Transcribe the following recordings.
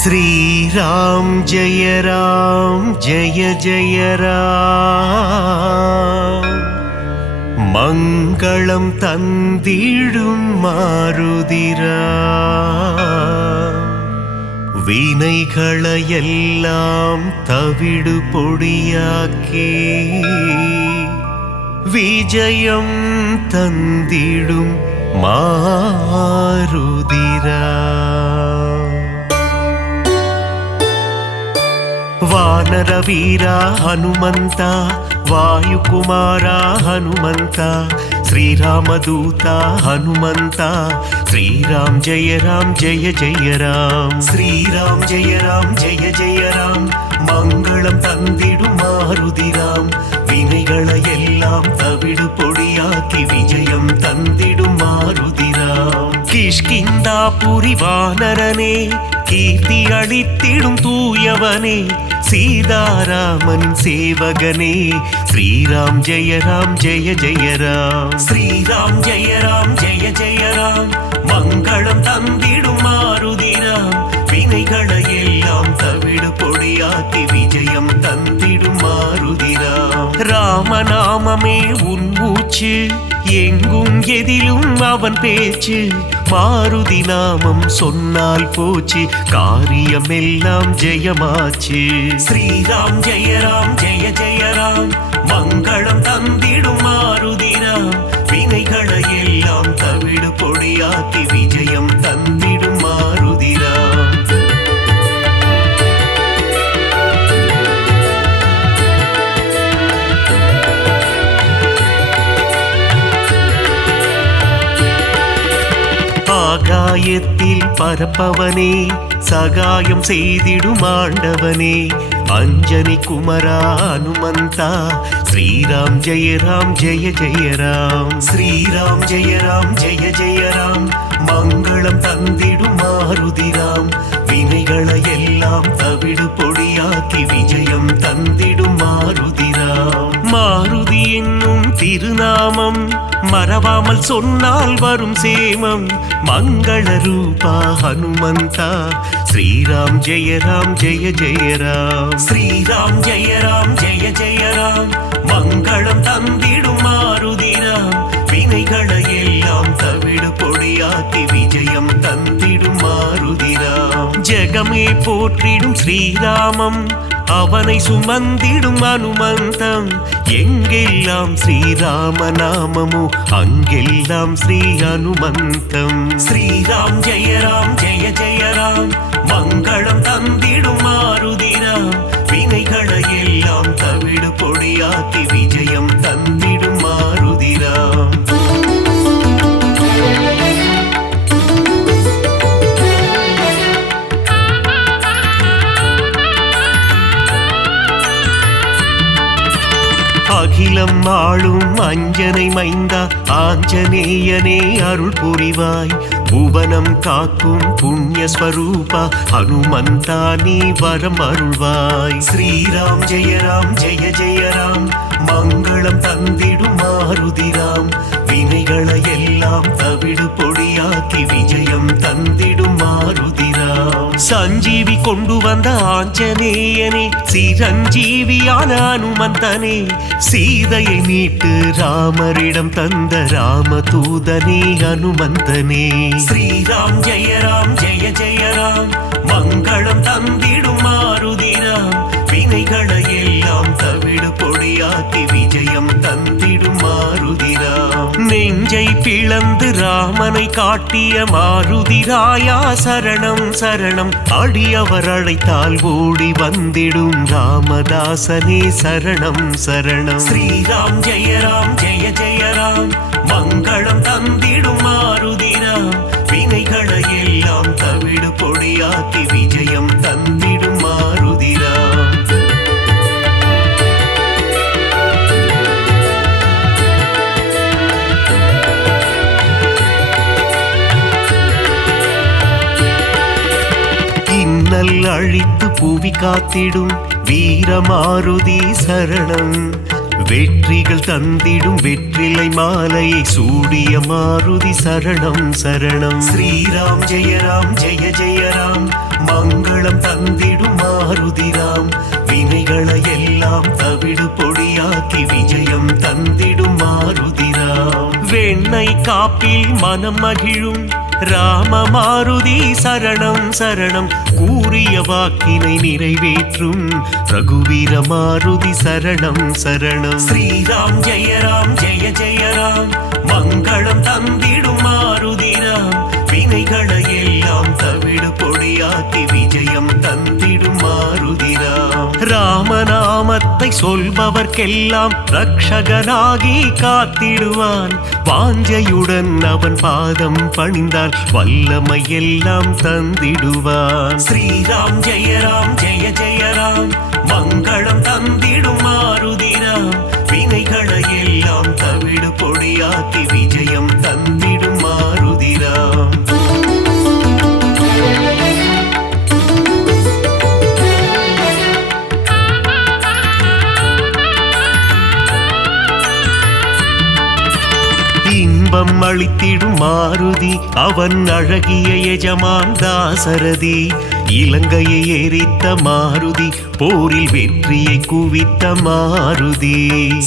श्रीराम जय जय राम मंगलम तंदिडुम मारुदिरा வினைகளையெல்லாம் தவிடு பொடியாக்கி விஜயம் தந்திடும் மாருதிரா வானர வீரா ஹனுமந்தா வாயுகுமாரா ஹனுமந்தா श्रीरामदूता हनुमंता श्रीराम जय जय राम श्रीराम जय जय राम मंगलम तंदिडुम मारुदिराम विनैगளையெல்லாம் தவிடு பொடியாக்கி விஜயம் தந்திடும் மாருதிராம் கிஷ்கிந்தாபுரி வானரனே கீர்த்தி அளித்திடும் தூயவனே सीतारामन सेवगने श्रीराम जय जय राम श्रीराम जय जय राम मंगलम तंदिडुम मारुदिराम विनैगளையெல்லாம் தவிடு பொடியாக்கி விஜயம் தந்திடும் மாருதிராம் ராமநாமமே உன் மூச்சு எங்கும் எதிலும் அவன் பேச்சு மாருதி நாமம் சொன்னால் போச்சு காரியம் எல்லாம் ஜெயமாச்சு ஸ்ரீராம் ஜெய ராம் மங்களம் தந்திடும் மாருதிராம் வினைகளையெல்லாம் தவிடு பொடியாக்கி விஜயம் தந்திடும் மாருதிராம் ஆகாயத்தில் பரப்பவனே சகாயம் செய்திடும் ஆண்டவனே அஞ்சனி குமரா ஹனுமந்தா ஸ்ரீராம் ஜெய ஜய ராம் ஸ்ரீராம் ஜெய ஜய ராம் மங்களம் தந்திடும் மாருதிராம் வினைகளையெல்லாம் தவிடு பொடியாக்கி விஜயம் தந்திடும் மாருதிராம் மாருதி என்னும் திருநாமம் மறவாமல் சொன்னால் வரும் சேமம் மங்கள ரூபா ஹனுமந்தா ஸ்ரீராம் ஜெய ஜய ராம் ஸ்ரீராம் ஜெய ஜய ராம் மங்களம் தந்திடும் மாருதிராம் வினைகளையெல்லாம் தவிடு பொடியாக்கி விஜயம் தந்திடும் மாருதிராம் ஜெகமே போற்றிடும் ஸ்ரீராமம் அவனை சுமந்திடும் அனுமந்தம் எங்கெல்லாம் ஸ்ரீராம நாமமோ அங்கெல்லாம் ஸ்ரீ அனுமந்தம் ஸ்ரீராம் ஜெய ஜய ராம் மங்களம் தந்திடும் மாருதிராம் வினைகளையெல்லாம் தவிடு பொடியாக்கி விஜயம் தந்திடும் மாருதிராம் அகிலம் ஆளும் அஞ்சனை மைந்தா ஆஞ்சநேயனே அருள் புரிவாய் புவனம் காக்கும் புண்ணிய ஸ்வரூபா ஹனுமந்தா நீ வரம் அருள்வாய் ஸ்ரீராம் ஜெய ஜய ராம் மங்களம் தந்திடும் மாருதிராம் வினைகளையெல்லாம் தவிடு பொடியாக்கி விஜயம் தந்திடும் மாருதிராம் சஞ்சீவி கொண்டு வந்த ஆஞ்சநேயனே சிரஞ்சீவியான அனுமந்தனே சீதையை மீட்டு ராமரிடம் தந்த ராமதூதனே அனுமந்தனே ஸ்ரீராம் ஜெய ஜய ராம் மங்களம் தந்திடும் மாருதிராம் வினைகளையெல்லாம் தவிடு பொடியாக்கி விஜயம் தந்திடும் மாருதிராம் நெஞ்சை பிளந்து ராமனை காட்டிய மாருதிராயா சரணம் சரணம் அடியவர் அழைத்தால் ஓடி வந்திடும் ராமதாசனே சரணம் சரணம் ஸ்ரீராம் ஜெய ஜய ராம் மங்களம் தந்திடும் மாருதிராம் வினைகளையெல்லாம் தவிடு பொடியாக்கி விஜயம் தந்திடும் மாருதிராம் இன்னல் அழித்து புவி காத்திடும் வீரமாருதி சரணம் வெற்றிகள் தந்திடும் வெற்றிலை மாலையை சூடிய மாருதி சரணம் சரணம். ஸ்ரீராம் ஜெய ராம் ஜெய ஜெய ராம், மங்களம் தந்திடும் மாருதிராம். வினைகளை எல்லாம் தவிடு பொடியாக்கி விஜயம் தந்திடும் மாருதிராம். வெண்ணெய் காப்பில் மனம் மகிழும் ராம மாருதி சரணம் சரணம். கூறிய வாக்கினை நிறைவேற்றும் ரகுவீர மாருதி சரணம் சரணம். ஸ்ரீராம் ஜெய ராம் ஜெய ஜெய ராம், மங்களம் தந்திடும் மாருதிராம். வினைகளை எல்லாம் தவிடு பொடியாக்கி விஜயம் தந்திடும் மாருதிராம். ராமநாமத்தை சொல்பவர்க்கெல்லாம் ரக்ஷகனாகி காத்திடுவான். வாஞ்சையுடன் அவன் பாதம் பணிந்தால் வல்லமை எல்லாம் தந்திடுவான். ஸ்ரீராம் ஜெய ராம் ஜெய ஜெய ராம், மங்களம் தந்திடும் மாருதிராம். வினைகளை எல்லாம் தவிடு பொடியாக்கி விஜயம் தந்திடும் மாருதிராம். இன்பம் அளித்திடும் மாருதி அவன் அழகிய எஜமான் தாசரதி. இலங்கையை எரித்த மாருதி போரில் வெற்றியை குவித்த மாருதி.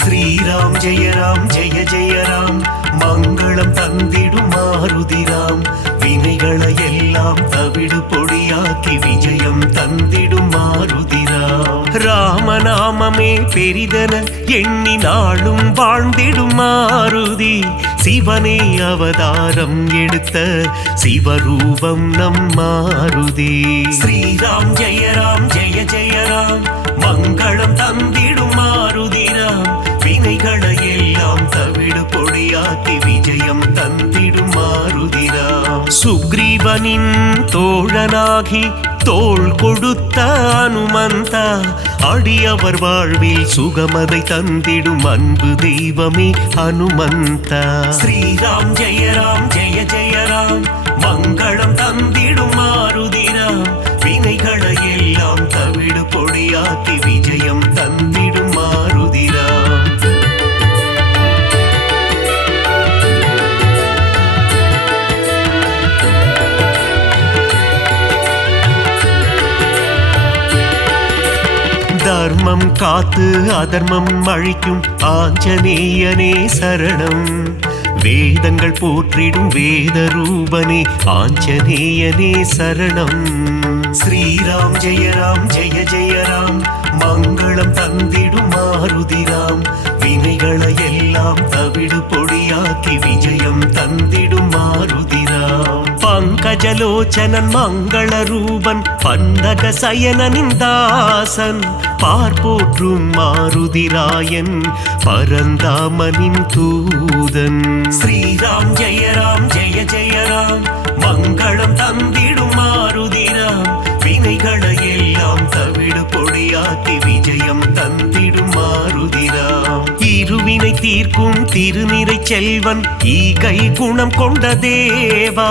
ஸ்ரீராம் ஜெய ராம் ஜெய ஜெய ராம், மங்களம் தந்திடும் மாருதிராம். வினைகளை எல்லாம் தவிடு பொடியாக்கி விஜயம் தந்திடும் மாருதிராம். ராமநாமமே பெரிதென எண்ணி நாளும் வாழ்ந்திடும் மாருதி. சிவனே அவதாரம் எடுத்த சிவரூபம் நம் மாருதி. ஸ்ரீராம் ஜெய ராம் ஜெய ஜெய ராம், மங்களம் தந்திடும் மாருதிராம். வினைகளை எல்லாம் தவிடு பொடியாக்கி விஜயம் தந்திடும் மாருதிராம். சுக்ரீவனின் தோழனாகி தோள் கொடுத்த அனுமந்தா, அடியவர் வாழ்வில் சுகமதை தந்திடும் அன்பு தெய்வமே ஹனுமந்தா. ஸ்ரீராம் ஜெய ராம் ஜெய ஜெய ராம், மங்களம் தந்திடும் மாருதிராம். வினைகளை எல்லாம் தவிடு பொடியாக்கி விஜயம் தந்திடும் மாருதிராம். தர்மம் காத்து அதர்மம் அழிக்கும் ஆஞ்சநேயனே சரணம். வேதங்கள் போற்றிடும் வேத ரூபனே ஆஞ்சநேயனே சரணம். ஸ்ரீராம் ஜெய ராம் ஜெய ஜெய ராம், மங்களம் தந்திடும் மாருதிராம். வினைகளை எல்லாம் தவிடு பொடியாக்கி விஜயம் தந்திடும் மாருதிராம். பங்கஜலோச்சனன் மங்கள ரூபன் பன்னக சயனனின் தாசன், பார்ப்போற்றும் மாருதிராயன் பரந்தாமனின் தூதன். ஸ்ரீராம் ஜெய ராம் ஜெய ஜெய ராம், மங்களம் தந்திடும் மாருதிராம். வினைகளை எல்லாம் தவிடு பொடியாக்கி விஜயம் தந்திடும் மாருதிராம். இருவினை தீர்க்கும் திருநிறை செல்வன் ஈகை குணம் கொண்ட தேவா.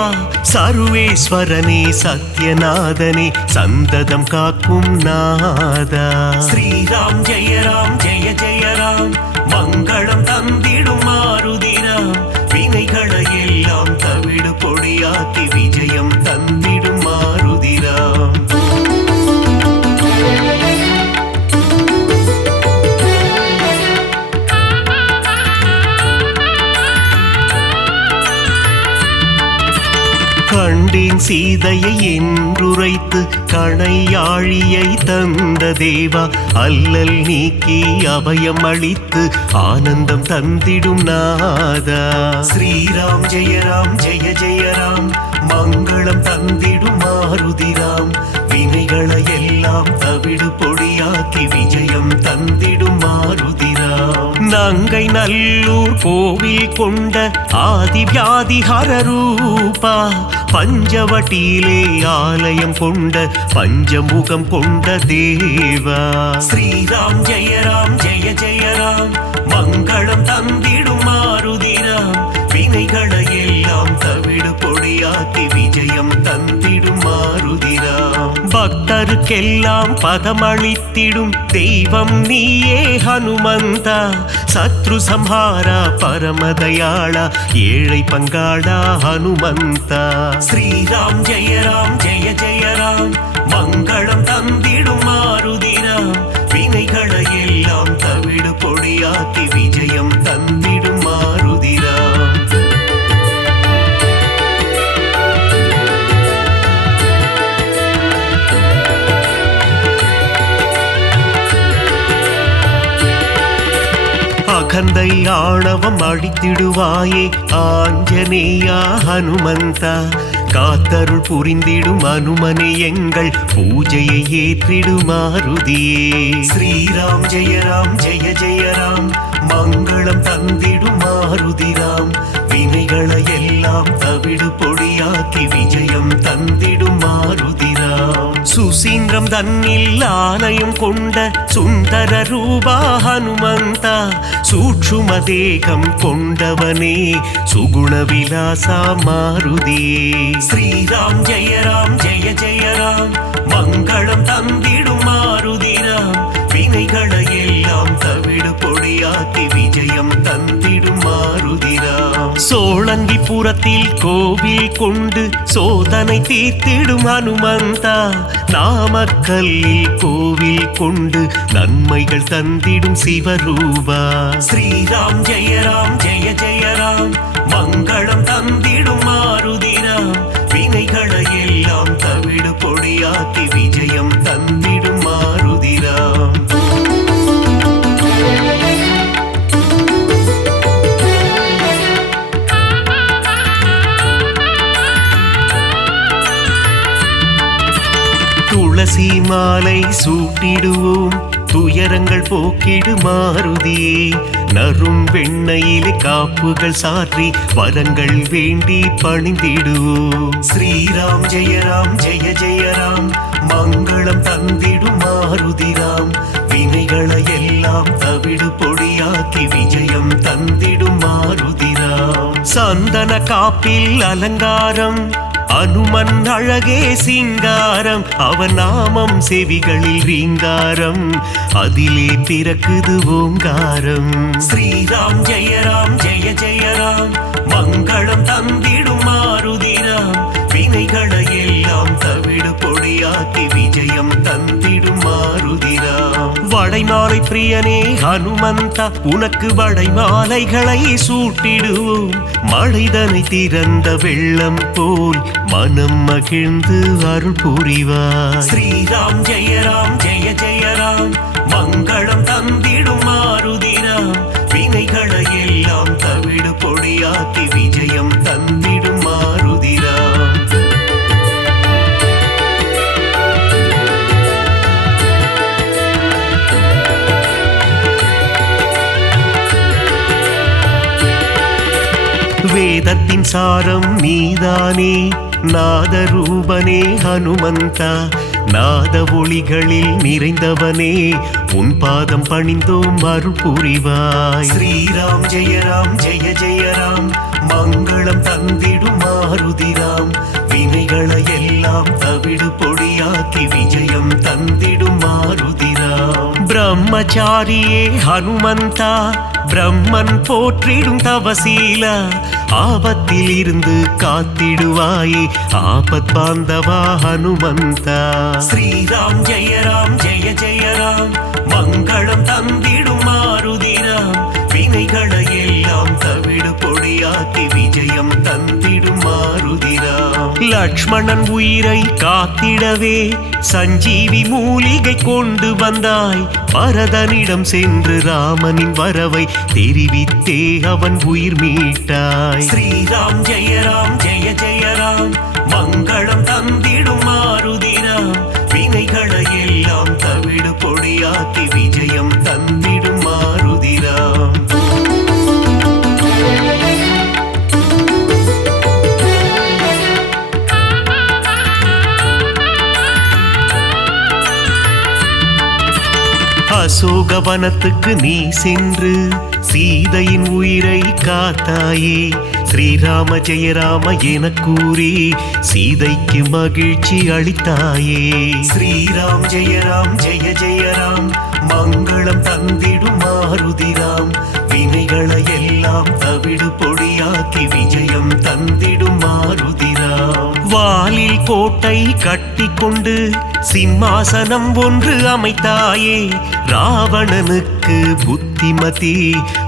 சர்வேஸ்வரனே சத்யநாதனே சந்ததம் காக்கும் நாதா. ஸ்ரீராம் ஜெய ராம் ஜெய ஜெய ராம், மங்களம் தந்திடும் மாருதிராம். வினைகளை எல்லாம் தவிடு பொடியாக்கி விஜயம் தந்திடும் மாருதிராம். கண்டேன் சீதையை என்றுரைத்து கணையாழியை தந்த தேவா. அல்லல் நீக்கி அபயம் அளித்து ஆனந்தம் தந்திடும் நாதா. ஸ்ரீராம் ஜெய ராம் ஜெய ஜெய ராம், மங்களம் தந்திடும் மாருதிராம். வினைகளை எல்லாம் தவிடு பொடியாக்கி விஜயம் தந்திடும் மாருதிராம். நங்கை நல்லூர் கோவில் கொண்ட ஆதி வியாதிஹர ரூபா. பஞ்சவட்டியிலே ஆலயம் கொண்ட பஞ்சமுகம் கொண்ட தேவா. ஸ்ரீராம் ஜெய ராம் ஜெய ஜெய ராம், மங்களம் தந்திடும் மாருதிராம். வினைகளை எல்லாம் தவிடு பொடியாக்கி விஜயம் தந்திடும் மாருதிராம். பக்தருக்கெல்லாம் பதமளித்திடும் தெய்வம் நீயே ஹனுமந்தா. சத்ரு சம்ஹாரா பரமதயாளா ஏழை பங்காளா ஹனுமந்தா. ஸ்ரீராம் ஜெய ராம் ஜெய ஜெய ராம் மங்களம் தந்திடும் மாருதிராம். வினைகளை எல்லாம் தவிடு பொடியாக்கி விஜயம் தந்திடும் மாருதிராம். அகந்தை ஆணவம் அழித்திடுவாயே ஆஞ்சநேயா ஹனுமந்தா. காத்தருள் புரிந்திடும் அனுமனே எங்கள் பூஜையை ஏற்றிடும் மாருதியே. ஸ்ரீராம் ஜெய ராம் ஜெய ஜெய ராம் மங்களம் தந்திடும் மாருதிராம். வினைகளை எல்லாம் தவிடு பொடியாக்கி விஜயம் தந்திடும் மாருதிராம். சுசீந்திரம் தன்னில் ஆலயம் கொண்ட சுந்தர ரூபா ஹனுமந்தா. சூட்சும தேகம் கொண்டவனே சுகுண விலாசா மாருதியே. ஸ்ரீராம் ஜெய ராம் ஜெய ஜெய ராம் மங்களம் தந்திடும் மாருதிராம். வினைகளை எல்லாம் தவிடு பொடியாக்கி விஜயம் தந்திடும் மாருதிராம். சோழங்கிபுரத்தில் கோவில் கொண்டு சோதனை தீர்த்திடும் ஹனுமந்தா. நாமக்கல்லில் கோவில் கொண்டு நன்மைகள் தந்திடும் சிவரூபா. ஸ்ரீராம் ஜெய ராம் ஜெய ஜெய ராம் மங்களம் தந்திடும் மாருதிராம். வினைகளை எல்லாம் தவிடு பொடியாக்கி விஜயம் தந்திடும் மாருதிராம். துளசி மாலை சூட்டிடுவோம் துயரங்கள் போக்கிடு மாருதியே. நரும் வெண்ணையிலே காப்புகள் சாற்றி வரங்கள் வேண்டி பணிந்திடுவோம். ஸ்ரீராம் ஜெய ராம் ஜெய ஜெய ராம் மங்களம் தந்திடும் மாருதிராம். வினைகளை எல்லாம் தவிடு பொடியாக்கி விஜயம் தந்திடும் மாருதிராம். சந்தன காப்பில் அலங்காரம் அனுமன் அழகே சிங்காரம். அவன் நாமம் செவிகளில் ரீங்காரம் அதிலே பிறக்குது ஓங்காரம். ஸ்ரீராம் ஜெய ராம் ஜெய ஜெய ராம் மங்களம் தந்திடும் மாருதிராம். வினைகளை எல்லாம் தவிடு பொடியாக்கி விஜயம் தந்திடும் மாருதிராம். வடைமாலை பிரியனே ஹனுமந்தா உனக்கு வடைமாலைகளை சூட்டிடுவோம். மழைதனை திறந்த வெள்ளம் போல் மனம் மகிழ்ந்து அருள் புரிவார். ஸ்ரீராம் ஜெய ராம் ஜெய ஜெய ராம் மங்களம் தந்திடும் மாருதிராம். வினைகளை எல்லாம் தவிடு பொடியாக்கி விஜயம் தந்திடும் மாருதிராம். வேதத்தின் சாரம் நீதானே நாதரூபனே ஹனுமந்தா. நாத ஒளிகளில் நிறைந்தவனே உன் பாதம் பணிந்தோம் அருள் புரிவாய். ஸ்ரீராம் ஜெய ராம் ஜெய ஜெய ராம் மங்களம் தந்திடும் மாருதிராம். வினைகளை எல்லாம் தவிடு பொடியாக்கி விஜயம் தந்திடும் மாருதிராம். பிரம்மச்சாரியே ஹனுமந்தா பிரம்மன் போற்றிடும் தவசீலா. ஆபத்தில் இருந்து காத்திடுவாயே ஆபத் பாந்தவா ஹனுமந்தா. ஸ்ரீராம் ஜெய ராம் ஜெய ஜெய ராம் மங்களம் தந்திடும் மாருதிராம். வினைகளை எல்லாம் தவிடு பொடியாக்கி விஜயம் தந்திடும் மாருதிராம். லக்ஷ்மணன் உயிரை காத்திடவே சஞ்சீவி மூலிகை கொண்டு வந்தாய். பரதனிடம் சென்று ராமனின் வரவை தெரிவித்தே அவன் உயிர் மீட்டாய். ஸ்ரீராம் ஜெய ராம் ஜெய ஜெய ராம் மங்களம் தந்திடும் மாருதிராம். வினைகளை எல்லாம் தவிடு பொடியாக்கி விஜயம் தந்திடும் மாருதிராம். அசோகவனத்துக்கு நீ சென்று சீதையின் உயிரை காத்தாயே. ஸ்ரீராம ஜெய ராம என கூறி சீதைக்கு மகிழ்ச்சி அளித்தாயே. ஸ்ரீராம் ஜெய ராம் ஜெய ஜெய ராம் மங்களம் தந்திடும் மாருதிராம் வினைகளை எல்லாம் தவிடு பொடியாக்கி விஜயம் தந்திடும் மாருதிராம். வாலில் கோட்டை கட்டி கொண்டு சிம்மாசனம் ஒன்று அமைத்தாயே. ராவணனுக்கு புத்திமதி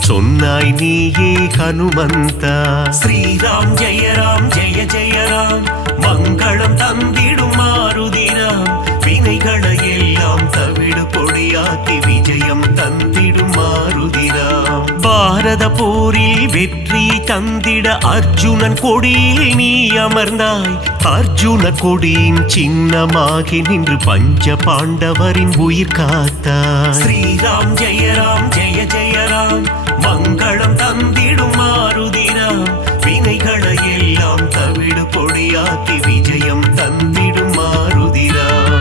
சொன்னாய் நீயே ஹனுமந்தா. ஸ்ரீராம் ஜெய ராம் ஜெய ஜெய ராம் மங்களம் தந்திடும் மாருதிராம் வினைகளை எல்லாம் தவிடு பொடியாக்கி விஜயம் தந்திடும் மாருதிராம். பாரத போரில் வெற்றி தந்திட அர்ஜுனன் கொடியில் நீ அமர்ந்தாய். அர்ஜுன கொடியின் சின்னமாகி நின்று பஞ்ச பாண்டவரின் உயிர் காத்தாய். ஸ்ரீராம் ஜெய ராம் ஜெய ஜெய ராம் மங்களம் தந்திடும் மாருதிராம் வினைகளை எல்லாம் தவிடு பொடியாக்கி விஜயம் தந்திடும் மாருதிராம்.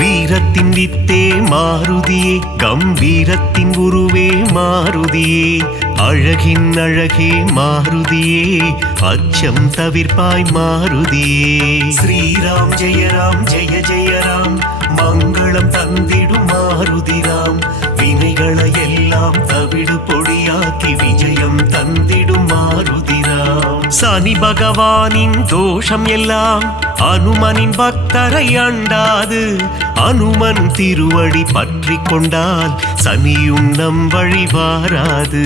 வீரத்தின் வித்தே மாருதியே கம்பீரத்தின் உருவே மாருதியே அழகின் அழகே மாருதியே அச்சம் தவிர்ப்பாய் மாருதியே. ஸ்ரீராம் ஜெய ராம் ஜெய ஜெய ராம் மங்களம் தந்திடும் மாருதிராம் வினைகளை எல்லாம் தவிடு பொடியாக்கி விஜயம் தந்திடும் மாருதிராம். சனி பகவானின் தோஷம் எல்லாம் அனுமனின் பக்தரை அண்டாது. அனுமன் திருவடி பற்றி கொண்டால் சனியும் நம் வழி வாராது.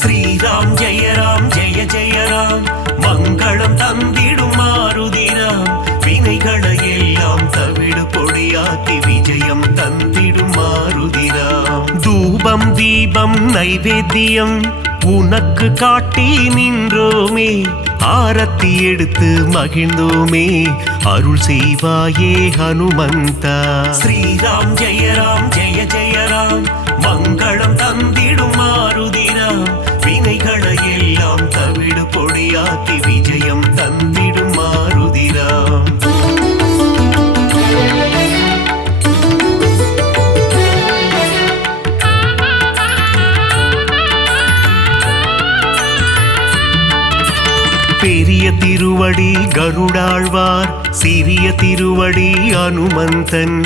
ஸ்ரீராம் ஜெய ராம் ஜெய ஜெய ராம் மங்களம் தந்திடும் மாருதிராம் வினைகளை எல்லாம் தவிடு பொடியாக்கி விஜயம் தந்திடும் மாருதிராம். தூபம் தீபம் நைவேத்தியம் உனக்கு காட்டி நின்றோமே. ஆரத்தி எடுத்து மகிழ்ந்தோமே அருள் செய்வாயே ஹனுமந்தா. ஸ்ரீராம் ஜெய ராம் ஜெய ஜெய ராம் மங்களம் தந்திடும் மாருதிராம் வினைகளை எல்லாம் தவிடு பொடியாக்கி விஜயம் தந்திடும் மாருதிராம். பெரிய திருவடி கருடாழ்வார் சிறிய திருவடி அனுமந்தன்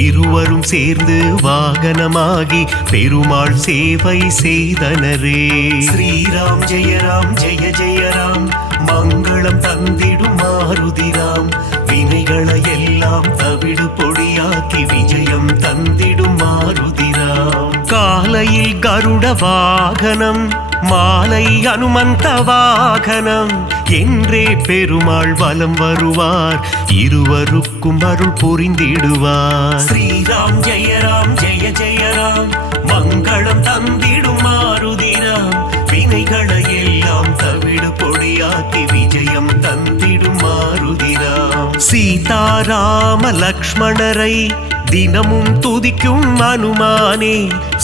இருவரும் சேர்ந்து வாகனமாகி பெருமாள் சேவை செய்தனரே. ஸ்ரீராம் ஜெய ராம் ஜெய ஜெய ராம் மங்களம் தந்திடும் மாருதிராம் வினைகளை எல்லாம் தவிடு பொடியாக்கி விஜயம் தந்திடும் மாருதிராம். காலையில் கருட வாகனம் மாலை அனுமந்த வாகனம் என்றே பெருமாள் வலம் வருவார் இருவருக்கும் அருள் புரிந்திடுவார். ஸ்ரீராம் ஜெய ராம் ஜெய ஜெய ராம் மங்களம் தந்திடும் மாருதிராம் வினைகளை எல்லாம் தவிடு பொடியாக்கி விஜயம் தந்திடும் மாருதிராம். சீதாராம லக்ஷ்மணரை தினமும் துதிக்கும் அனுமானே.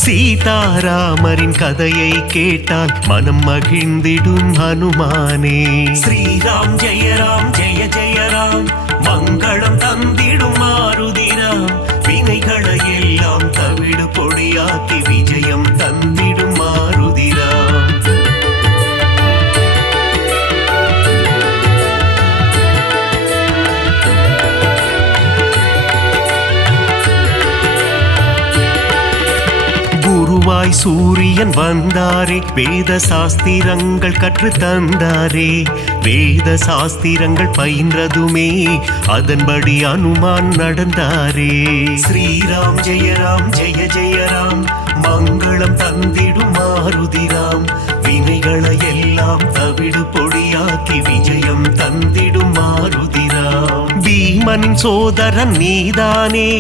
சீதாராமரின் கதையை கேட்டால் மனம் மகிழ்ந்திடும் ஹனுமானே. ஸ்ரீராம் ஜெய ராம் ஜெய ஜெய ராம் மங்களம் தந்திடும் மாருதிராம் வினைகளை எல்லாம் தவிடு பொடியாக்கி விஜயம் தந்திடும் மாருதிராம். குருவாய் சூரியன் வந்தாரே வேத சாஸ்திரங்கள் கற்று தந்தாரே. வேத சாஸ்திரங்கள் பயின்றதுமே அதன்படி அனுமான் நடந்தாரே. ஸ்ரீராம் ஜெய ராம் ஜெய ஜெய ராம் மங்களம் தந்திடும் மாருதிராம் வினைகளை எல்லாம் தவிடு பொடியாக்கி விஜயம் தந்திடும் மாருதிராம். பீமனின் சோதரன் நீதானே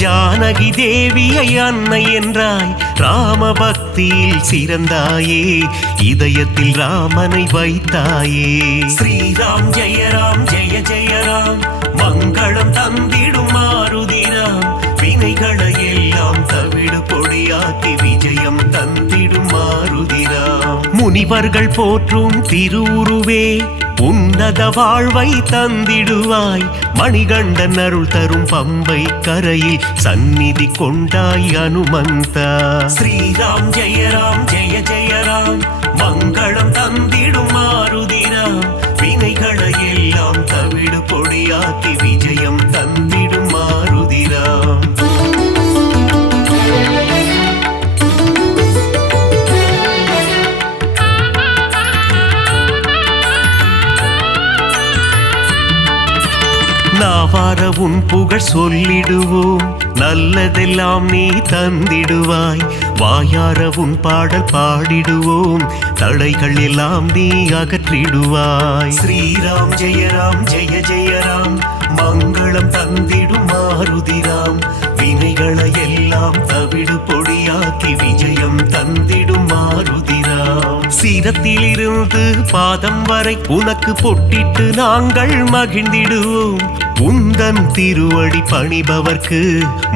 ஜானகி தேவியை அன்னை என்றாய். ராம பக்தியில் சிறந்தாயே இதயத்தில் ராமனை வைத்தாயே. ஸ்ரீராம் ஜெய ராம் ஜெய ஜெய ராம் மங்களம் தந்திடும் மாருதிராம் வினைகளை எல்லாம் தவிடு பொடியாக்கி விஜயம் தந்திடும் மாருதிராம். முனிவர்கள் போற்றும் திருவுருவே உன்னத வாழ்வை தந்திடுவாய். மணிகண்டன் அருள் தரும் பம்பை கரையில் சந்நிதி கொண்டாய் அனுமந்தா. ஸ்ரீராம் ஜெயராம் ஜெய ஜெயராம், மங்களம் தந்திடும் மாருதிராம். வினைகளை எல்லாம் தவிடு பொடியாக்கி விஜயம் தந்திடும் மாருதிராம். நாவார உன் புகழ் சொல்லிடுவோம், நல்லதெல்லாம் நீ தந்திடுவாய். வாயார உன் பாடல் பாடிடுவோம், தடைகள் எல்லாம் நீ அகற்றிடுவாய். ஸ்ரீராம் ஜெயராம் ஜெய ஜெயராம், மங்களம் தந்திடும் மாருதிராம். வினைகளை எல்லாம் தவிடு பொடியாக்கி விஜயம் தந்திடும் மாருதிராம். சீரத்திலிருந்து பாதம் வரை உனக்கு பொட்டிட்டு நாங்கள் மகிழ்ந்திடுவோம். உந்தன் திருவடி பணிபவர்க்கு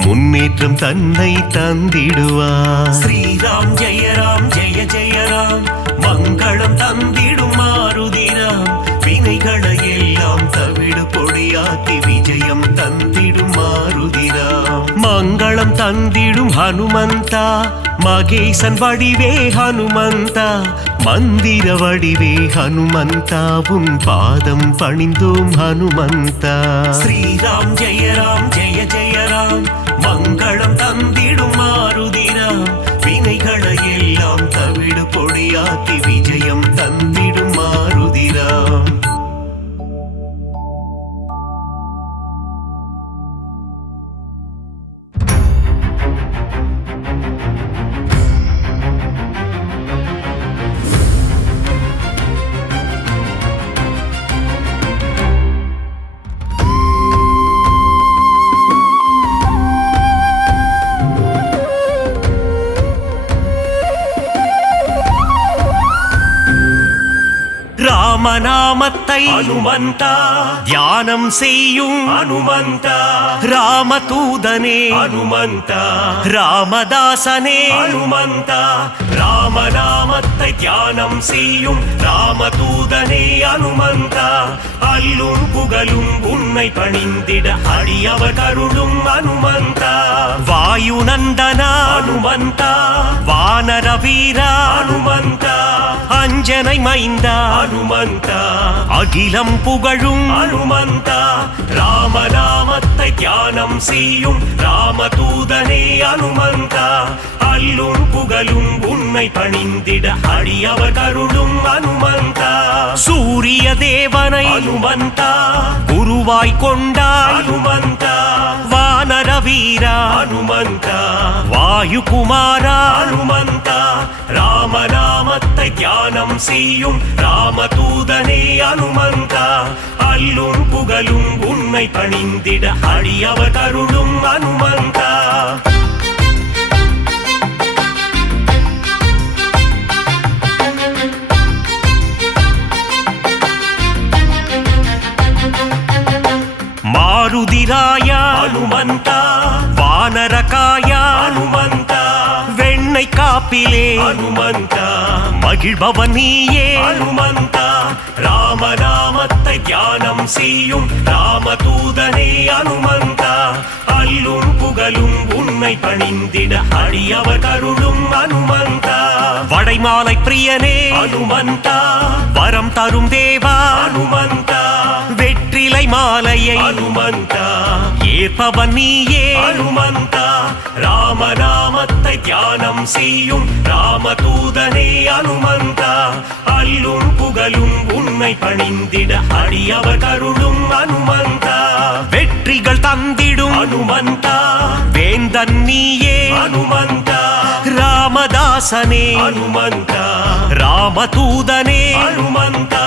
முன்னேற்றம் தன்னை தந்திடுவார். ஸ்ரீராம் ஜெயராம் ஜெய ஜெயராம், மங்களம் தந்திடும் மாருதிராம். வினைகளை எல்லாம் தவிடு பொடியாக்கி விஜயம் தந்திடும் மாருதிராம். மங்களம் தந்திடும் ஹனுமந்தா, மகேசன் வடிவே ஹனுமந்தா. மந்திர வடிவே ஹனுமந்தா, உன் பாதம் பணிந்தோம் ஹனுமந்தா. ஸ்ரீராம் ஜெயராம் ஜெய ஜெயராம், மங்களம் தந்திடும் மாருதிராம். வினைகளை எல்லாம் தவிடு பொடியாக்கி விஜயம் தந்திடும் மாருதிராம். ராமநாமத்தை அனுமந்தா தியானம் செய்யும் அனுமந்தா. ராமதூதனே அனுமந்தா, ராமதாசனே அனுமந்தா. ராமநாமத்தை தியானம் செய்யும் ராமதூதனே அனுமந்தா. அல்லும் புகழும் உன்னை பணிந்திட அடியவர் கருளும் அனுமந்தா. வாயு நந்தனா அனுமந்தா, வானர வீரா அனுமந்தா. அஞ்சனை மைந்தா அனுமந்தா, அகிலம் புகழும் அனுமந்தா. ராமநாமத்தை தியானம் செய்யும் ராமதூதனே அனுமந்தா. அல்லும் புகழும் உன்னை பணிந்திட அடியவர் கருளும் அனுமந்தா. சூரிய தேவனை அனுமந்தா, குருவாய் கொண்டாய் அனுமந்தா. வானர வீரா அனுமந்தா, வாயு குமாரா அனுமந்தா. ராமநாமத்தை தியானம் செய்யும் ராமதூதனே அனுமந்தா. அல்லும் புகழும் உன்னை பணிந்திட அடியவர் கருளும் அனுமந்தா. மாருதிராய அனுமந்தா, வானரகாய அனுமந்தா. வெண்ணை காப்பிலே அனுமந்தா, மகிழ்பவன் நீயே அனுமந்தா. ராமநாமத்தை தியானம் செய்யும் ராமதூதனே அனுமந்தா. அல்லும் புகழும் உன்னை பணிந்திட அடியவர் கருளும் அனுமந்தா. வடைமாலை பிரியனே அனுமந்தா, வரம் தரும் தேவா அனுமந்தா. வெற்றிலை மாலையை அனுமந்தா, ஏற்பவன் நீயே அனுமந்தா. ராமநாமத்தை தியானம் செய்யும் ராமதூதனே அனுமந்தா. அல்லும் புகழும் உன்னை பணிந்திட அடியவர் கருளும் அனுமந்தா. வெற்றிகள் தந்திடும் அனுமந்தா, வேந்தன் நீயே அனுமந்தா. ராமதாசனே அனுமந்தா, ராமதூதனே அனுமந்தா.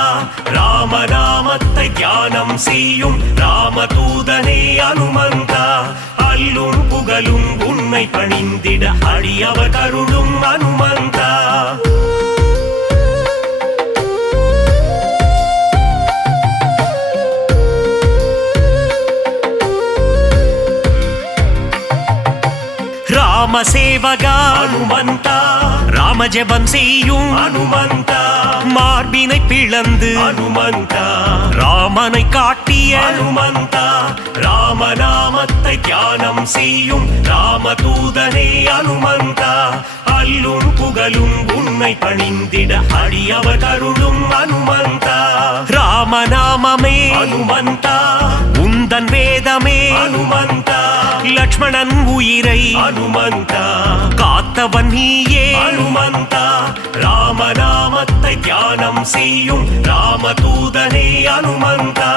ராமநாமத்தை தியானம் செய்யும் ராமதூதனே அனுமந்தா. அல்லும் புகழும் உன்னை பணிந்திட அடியவர் கருளும் அனுமந்தா. ராம சேவகா அனுமந்தா ராம ஜெபம் செய்யும் அனுமந்தா மார்பினை பிளந்து அனுமந்தா ராமனை காட்டிய அனுமந்தா ராமநாமத்தை தியானம் செய்யும் ராமதூதனே அனுமந்தா அல்லும் புகழும் உன்னை பணிந்திட அடியவர் கருளும் அனுமந்தா ராமநாமமே அனுமந்தா உந்தன் வேதமே அனுமந்தா லக்ஷ்மணன் உயிரை அனுமந்தா காத்தவன் நீயே அனுமந்தா ராமநாமத்தை தியானம் செய்யும் ராமதூதனே அனுமந்தா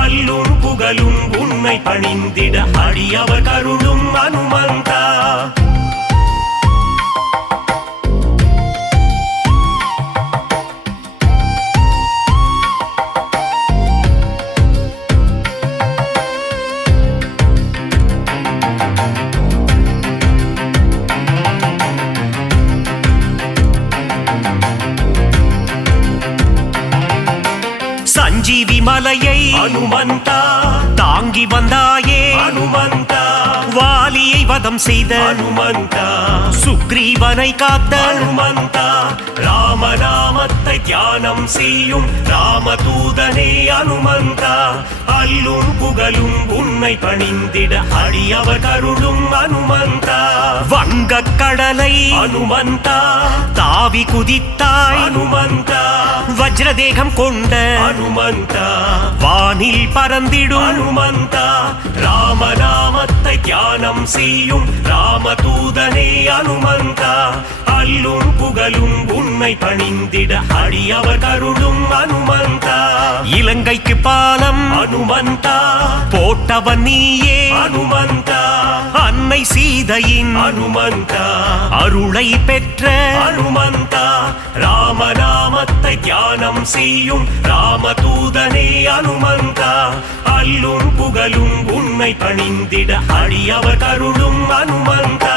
அல்லும் புகழும் உன்னை பணிந்திட அடியவர் கருளும் அனுமந்தா சஞ்சீவி மலையை அனுமந்தா தாங்கி வந்தாயே அனுமந்தா வாலியை வதம் செய்த அனுமந்தா சுக்ரீவனை காத்த அனுமந்தா ராமநாமத்தை தியானம் செய்யும் ராமதூதனே அனுமந்தா அல்லும் புகழும் உன்னை பணிந்திட அடியவர் கருளும் அனுமந்தா வங்கக் கடலை அனுமந்தா தாவி குதித்தாய் அனுமந்தா வஜ்ரதேகம் கொண்ட அனுமந்தா வானில் பறந்திடும் அனுமந்தா ராமநாமத்தை தியானம் செய்யும் ராமதூதனே அனுமந்தா அல்லும் புகழும் உன்னை பணிந்திட அடியவர் கருளும் அனுமந்தா இலங்கைக்கு பாலம் அனுமந்தா போட்டவன் நீயே அனுமந்தா அன்னை சீதையின் அனுமந்தா அருளை பெற்ற அனுமந்தா ராமநாமத்தை தியானம் செய்யும் ராமதூதனே அனுமந்தா அல்லும் புகழும் உன்னை பணிந்திட அடியவர் கருளும் அனுமந்தா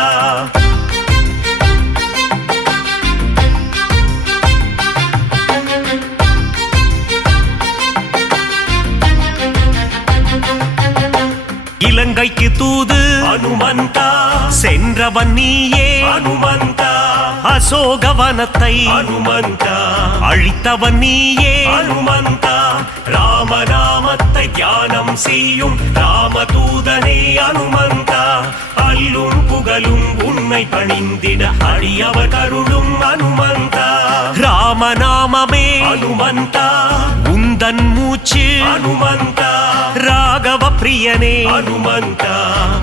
இலங்கைக்கு தூது அனுமந்தா சென்றவன் நீயே அனுமந்தா அசோகவனத்தை அனுமந்தா அழித்தவன் நீயே அனுமந்தா ராமநாமத்தை தியானம் செய்யும் ராமதூதனே அனுமந்தா அல்லும் புகழும் உன்னை பணிந்திட அடியவர் கருளும் அனுமந்தா ராமநாமமே அனுமந்தா உந்தன் மூச்சு அனுமந்தா ராகவ பிரியனே அனுமந்தா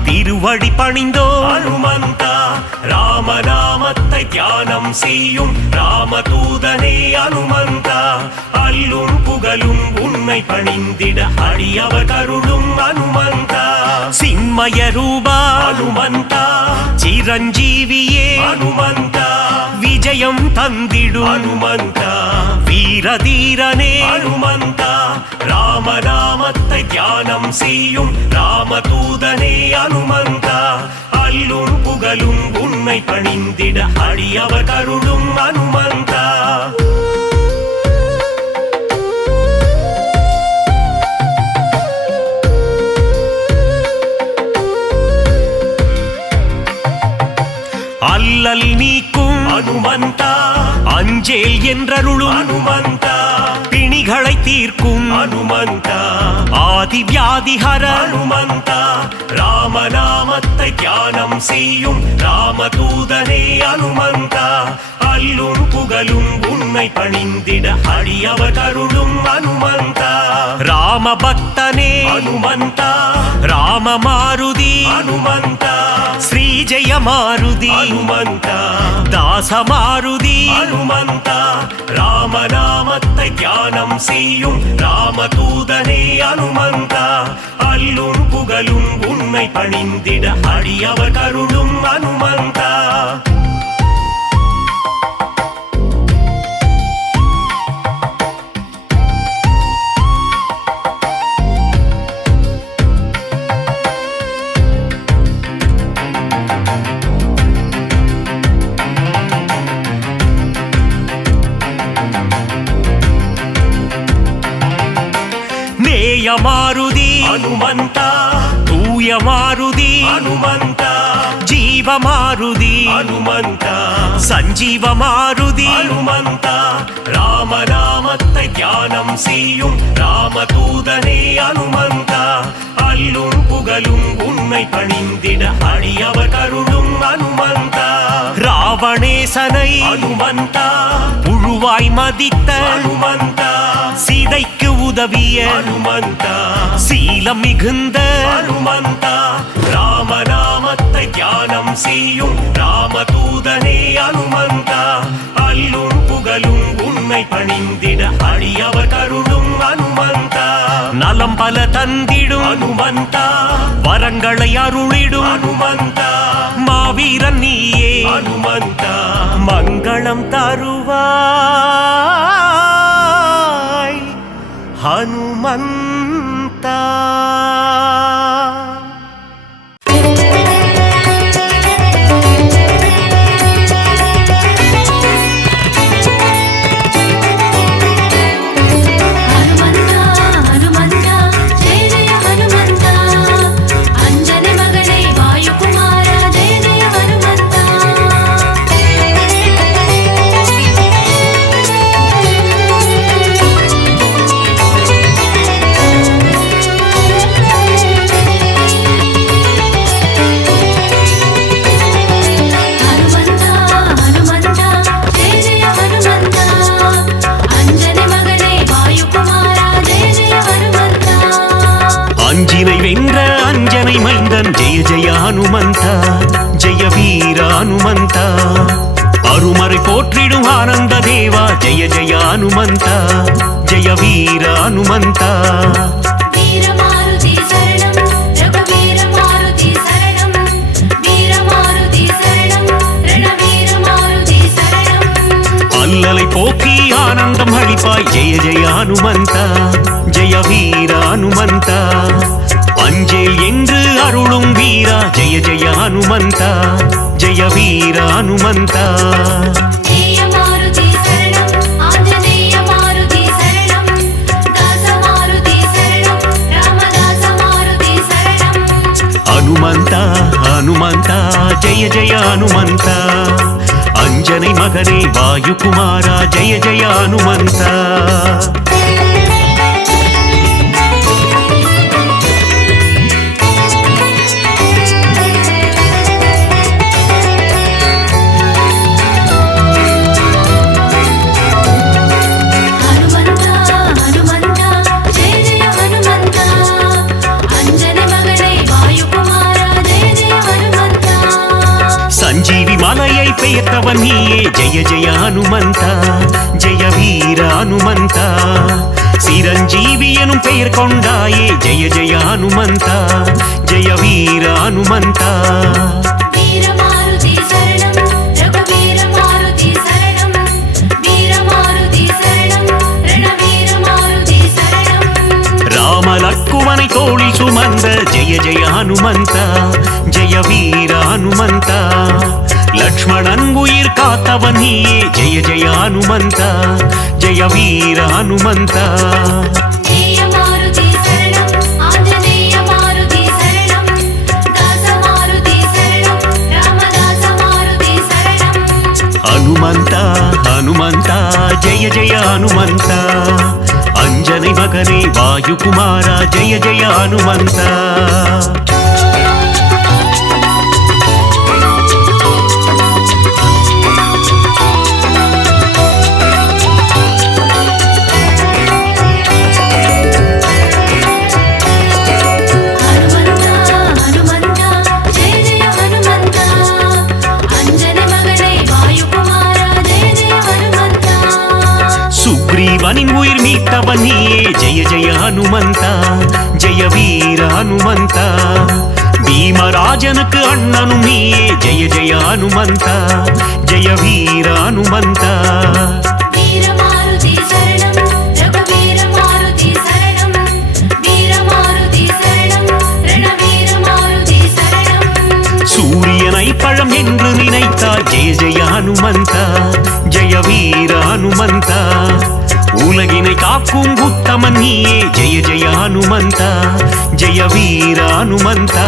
திருவடி பணிந்தோ அனுமந்தா ராமநாமத்தை தியானம் செய்யும் ராமதூதனே அனுமந்தா அல்லும் புகழும் உன்னை பணிந்திட அடியவர் கருளும் அனுமந்தா சின்மய ரூபா அனுமந்தா சிரஞ்சீவியே அனுமந்தா விஜயம் தந்திடும் அனுமந்தா வீரதீரனே அனுமந்தா ராமநாமத்தை தியானம் செய்யும் ராமதூதனே அனுமந்தா அல்லும் புகழும் உன்னை பணிந்திட அடியவர் கருளும் அனுமந்தா அல்லல் நீக்கும் அனுமந்தா அஞ்சேல் என்றருளும் அனுமந்தா பிணிகளை தீர்க்கும் அனுமந்தா ஆதி வியாதிஹர அனுமந்தா ராமநாமத்தை தியானம் செய்யும் ராமதூதனே அனுமந்தா அல்லும் புகழும் உன்னை பணிந்திட அடியவர் கருளும் அனுமந்தா ராம பக்தனே அனுமந்தா ராம மாருதி அனுமந்தா ஸ்ரீ ஜெய மாருதி அனுமந்தா தாச மாருதி அனுமந்தா ராமநாமத்தை தியானம் செய்யும் ராமதூதனே அனுமந்தா அல்லும் புகழும் உன்னை பணிந்திட அடியவர் கருளும் அனுமந்தா மாருதி அனுமந்தா தூய ಸೂಯ ಮಾರುತಿ ಹನುಮಂತ, ಜೀವ ಮಾರುತಿ ಹನುಮಂತ, சஞ்சீவ மாருதி ஹனுமந்த, ராமநாமத்தை தியானம் செய்யும் ராமதூதனே ஹனுமந்தா, அல்லும் புகழும் உன்னை பணிந்திட அடியவர் கருளும் ஹனுமந்தா, ராவணேசனை ஹனுமந்தா, புழுவாய் மதித்த ஹனுமந்தா, சீதைக்கு உதவிய ஹனுமந்தா, சீலம் மிகுந்த ஹனுமந்தா, ராமநாமத்தை தியானம் செய்யும் ராமதூதனே ஹனுமந்தா, அல்லும் புகழும் உன்னை பணிந்திட அடியவர் கருளும் ஹனுமந்தா, நலம் பல தந்திடும் ஹனுமந்தா, வரங்களை அருளிடும் ஹனுமந்தா, மாவீரன் நீயே ஹனுமந்தா, மங்களம் தருவாய் ஹனுமந்தா. அஞ்சினை வென்ற அஞ்சனை மைந்தன் ஜெய ஜெய ஹனுமந்தா, ஜெய வீர ஹனுமந்தா, அருமறை போற்றிடும் ஆனந்த தேவா ஜெய ஜெய ஹனுமந்தா, ஜெய வீர ஹனுமந்தா. அல்லலை போக்கி ஆனந்தம் அளிப்பாய் ஜெய ஜெய ஹனுமந்தா, ஜெய வீர ஹனுமந்தா, அஞ்சேல் என்று அருளும் வீரா ஜெய ஜெய ஹனுமந்தா, ஜெய வீர ஹனுமந்தா. ஹனுமந்தா ஹனுமந்தா ஜெய ஜெய ஹனுமந்தா, அஞ்சனை மகனே வாயுகுமாரா ஜெய ஜெய ஹனுமந்தா. சஞ்சீவி மலையை பெயர்த்தவன் நீயே ஜெய ஜெய ஹனுமந்தா, ஜெய வீர ஹனுமந்தா, சிரஞ்சீவி எனும் பெயர் கொண்டாயே ஜெய ஜெய ஹனுமந்தா, ஜெய வீர ஹனுமந்தா. ராமலக்குவனை தோளில் சுமந்த ஜெய ஜெய ஹனுமந்தா, ஜெய வீர ஹனுமந்தா, லக்ஷ்மணன் உயிர் காத்தவன் நீயே ஜெய ஜெய ஹனுமந்தா, ஜெய வீர ஹனுமந்தா. ஹனுமந்தா ஹனுமந்தா ஜெய ஜெய ஹனுமந்தா, அஞ்சனை மகனே வாயுகுமாரா ஜெய ஜெய ஹனுமந்தா. சுக்ரீவனின் உயிர் மீட்டவன் நீயே ஜெய ஜெய ஹனுமந்தா, ஜெய வீர ஹனுமந்தா, பீமராஜனுக்கு அண்ணனும் நீயே ஜெய ஜெய ஹனுமந்தா, ஜெய வீர ஹனுமந்தா. சூரியனை பழம் என்று நினைத்தால் ஜெய ஜெய ஹனுமந்தா, ஜெய வீர ஹனுமந்தா, உலகினை காக்கும் உத்தமன் நீயே ஜெய ஜெய ஹனுமந்தா ஜெய வீர ஹனுமந்தா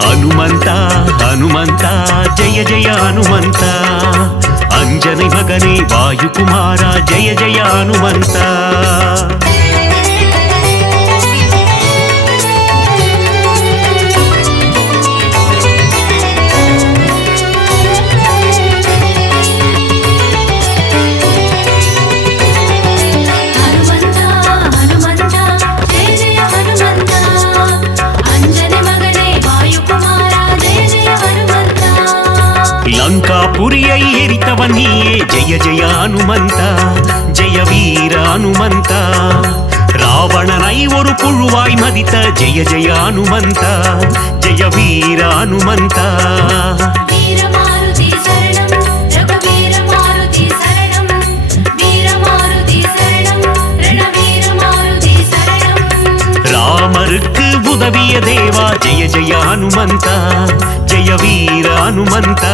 ஹனுமந்தா ஹனுமந்தா ஜெய ஜெய ஹனுமந்தா அஞ்சனை மகனே வாயுகுமாரா ஜெய ஜெய ஹனுமந்தா லங்காபுரியை எரித்தவன் நீயே ஜெய ஜெய ஹனுமந்தா ஜெய வீர ஹனுமந்தா ராவணனை ஒரு புழுவாய் மதித்த ஜெய ஜெய ஹனுமந்தா ஜெய வீர ஹனுமந்தா ராமருக்கு உதவிய தேவா ஜெய ஜெய ஹனுமந்தா ஜெய வீர ஹனுமந்தா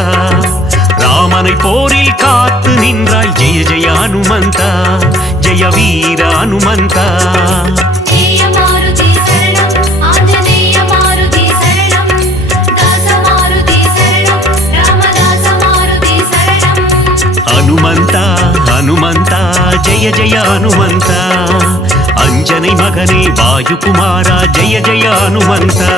ராமனை போரில் காத்து நின்றாய் ஜெய ஜெய ஹனுமந்தா ஜெய வீர ஹனுமந்தா ஹனுமந்தா ஹனுமந்தா ஜெய ஜெய ஹனுமந்தா அஞ்சனை மகனே வாயுகுமாரா ஜெய ஜெய ஹனுமந்தா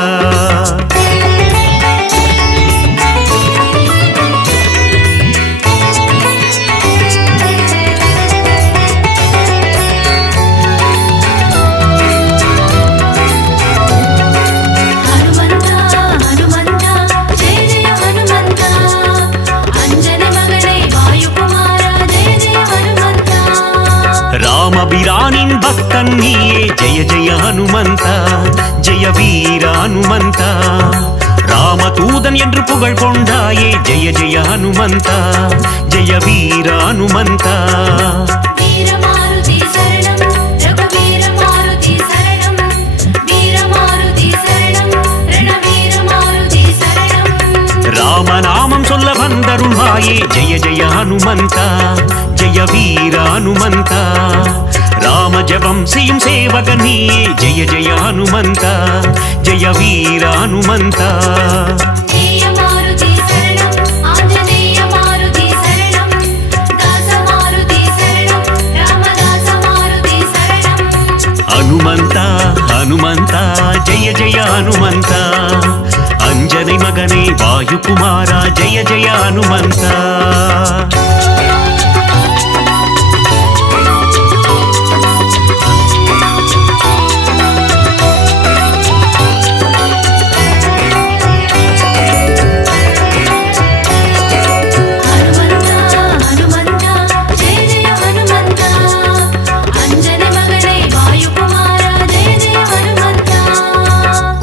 ராமபிரானின் பக்தன் நீயே ஜெய ஜெய ஹனுமந்தா ஜெய வீர ஹனுமந்தா ராமதூதன் என்று புகழ் கொண்டாயே ஜெய ஜெய ஹனுமந்தா ஜெய வீர ஹனுமந்தா ராமநாமம் சொல்ல வந்தருள்வாயே ஜெய ஜெய ஹனுமந்தா ஜெய வீர ஹனுமந்தா ராம ஜபம் செய்யும் சேவகன் நீயே ஜெய ஜெய ஹனுமந்தா ஜெய வீர ஹனுமந்தா ஹனுமந்தா ஹனுமந்தா ஜெய ஜெய ஹனுமந்தா அஞ்சனை மகனே வாயுகுமாரா ஜெய ஜெய ஹனுமந்தா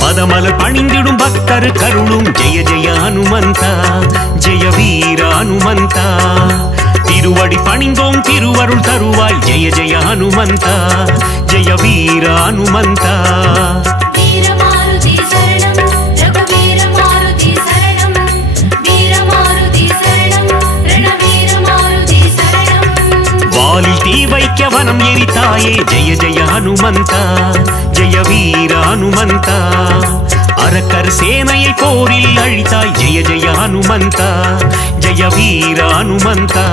பதமலர் பணிந்திடும் பக்தர் கருளும் ஜெய ஜெய ஹனுமந்தா ஜெய வீர ஹனுமந்தா திருவடி பணிந்தோம் திருவருள் தருவாய் ஜெய ஜெய ஹனுமந்தா ஜெய வீர ஹனுமந்தா வாலில் தீ வைக்க வனம் எரித்தாயே ஜெய ஜெய ஹனுமந்தா ஜெய வீர ஹனுமந்தா அரக்கர் சேனையை போரில் அழித்தாய் ஜெய ஜெய ஹனுமந்தா ஜெய வீர ஹனுமந்தா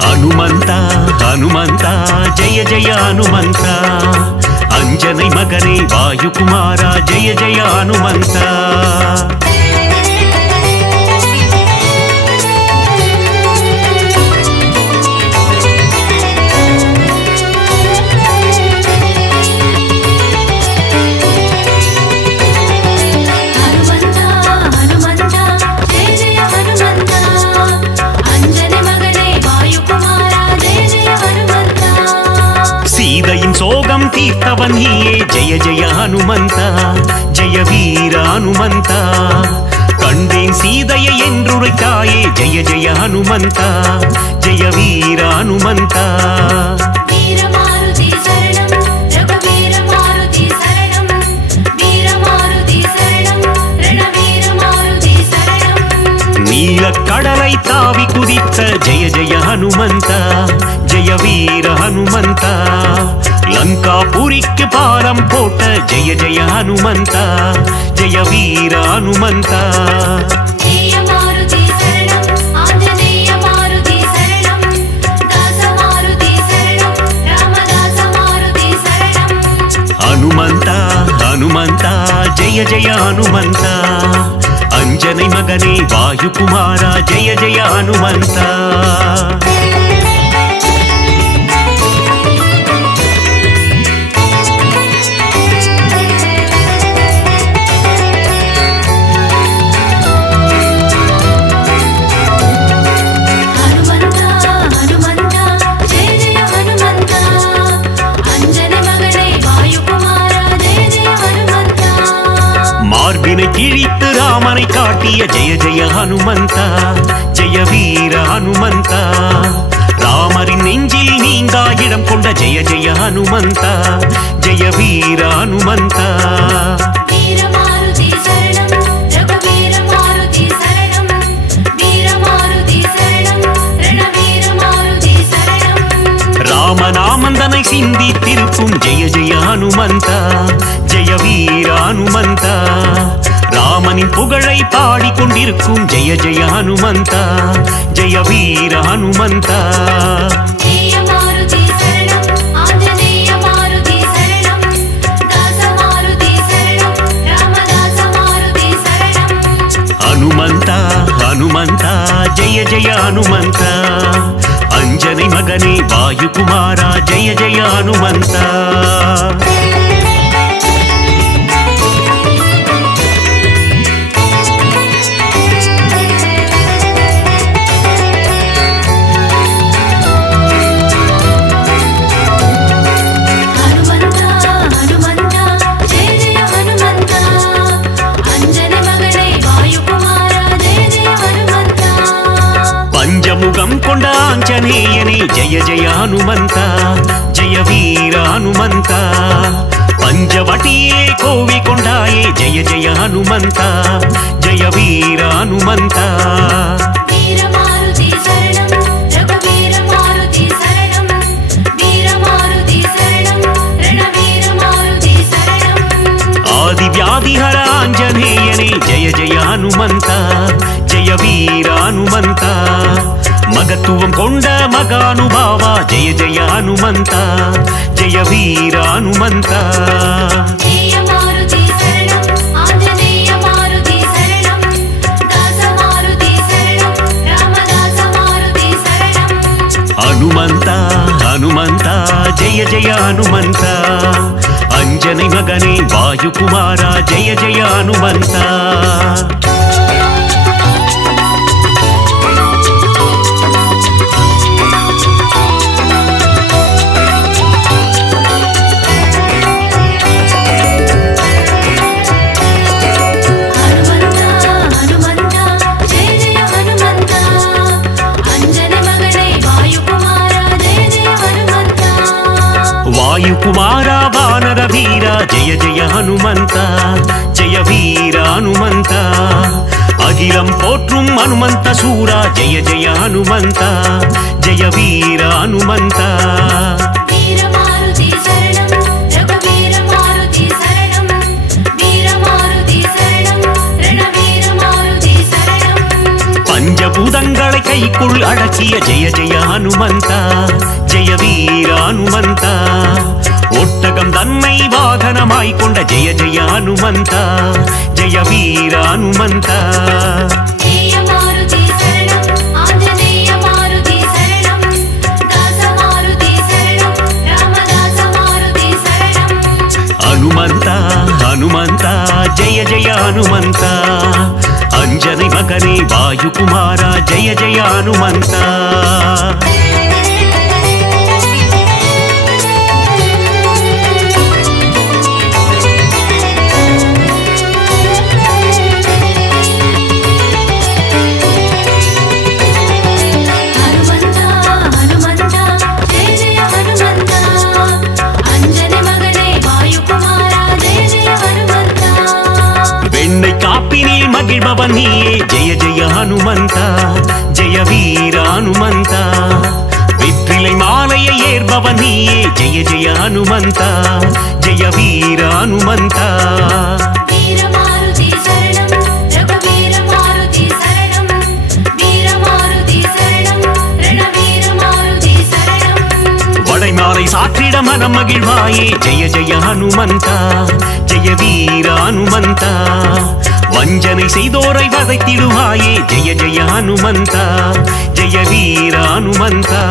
ஹனுமந்தா ஹனுமந்தா ஜெய ஜெய ஹனுமந்தா அஞ்சனை மகனே வாயுகுமாரா ஜெய ஜெய ஹனுமந்தா சோகம் தீர்த்தவன் நீயே ஜெய ஜெய ஹனுமந்தா ஜெய வீர ஹனுமந்தா கண்டேன் ராமனின் சீதையை என்றுரைத்தாயே ஜெய ஜெய ஹனுமந்தா ஜெய வீர ஹனுமந்தா நீலக்கடலை தாவி குதித்த ஜெய ஜெய ஹனுமந்தா ஜெய வீர ஹனுமந்தா லங்காபுரிக்கு பாலம் போட்ட ஜெய ஜெய ஹனுமந்தா ஜெய வீர ஹனுமந்தா ஹனுமந்தா ஹனுமந்தா ஜெய ஜெய ஹனுமந்தா अंजनी मगने वायुकुमारा जय जय हनुमंता கிழித்து ராமனை காட்டிய ஜெய ஜெய ஹனுமந்தா ஜெய வீர ஹனுமந்தா ராமரின் நெஞ்சில் நீங்கா இடம் கொண்ட ஜெய ஜெய ஹனுமந்தா ஜெய வீர ஹனுமந்தா ராமநாமந்தனை சிந்தி திருப்பும் ஜெய ஜெய ஹனுமந்தா ஜெய வீர ஹனுமந்தா ராமனின் புகழை பாடிக்கொண்டிருக்கும் ஜெய ஜெய ஹனுமந்தா ஜெய வீர ஹனுமந்தா ஹனுமந்தா ஹனுமந்தா ஜெய ஜெய ஹனுமந்தா अंजनी मगने वायुकुमारा जय जय हनुमंता முகம் கொண்ட ஆஞ்சநேயனே ஜெய ஜெய ஹனுமந்தா ஜெய வீர ஹனுமந்தா பஞ்சவட்டியே கோவி கொண்டாயே ஜெய ஜெய ஹனுமந்தா ஜெய வீர ஹனுமந்தா ஆதி வியாதிஹர ஆஞ்சநேயனே ஜெய ஜெய ஹனுமந்தா ஜெய வீர ஹனுமந்தா மகத்துவம் கொண்ட மகானுபாவா ஜெய ஜெய ஹனுமந்தா ஜெய வீர ஹனுமந்தா ஹனுமந்தா ஹனுமந்தா ஜெய ஜெய ஹனுமந்தா अंजनी मगने वायुकुमारा जय जय हनुमंता वायुकुमारा वानर वीरा जय जय हनुमंता जय वीर हनुमंता अखिलम पोट्रुम हनुमंत सूरा जय जय हनुमंता जय वीर हनुमंता पंचभूतंगळै कैक्कुळ अडकिय जय जय हनुमंता जय वीर हनुमंता ஒட்டகம் தன்னை வாகனமாய் கொண்ட ஜெய ஜெய ஹனுமந்தா ஜெய வீர ஹனுமந்தா ஹனுமந்தா ஹனுமந்தா ஜெய ஜெய ஹனுமந்தா अंजनी मगने वायुकुमारा जय जय हनुमंता காப்பினில் மகிழ்பவன் நீயே ஜெய ஜெய ஹனுமந்தா ஜெய வீர ஹனுமந்தா வெற்றிலை மாலையை ஏற்பவன் நீயே ஜெய ஜெய ஹனுமந்தா ஜெய வீர ஹனுமந்தா வடைமாலை சாற்றிட மனம் மகிழ்வாயே ஜெய ஜெய ஹனுமந்தா ஜெய வீர ஹனுமந்தா வஞ்சனை செய்தோரை வதைத்திடுவாயே ஜெய ஜெய ஹனுமந்தா ஜெய வீர ஹனுமந்தா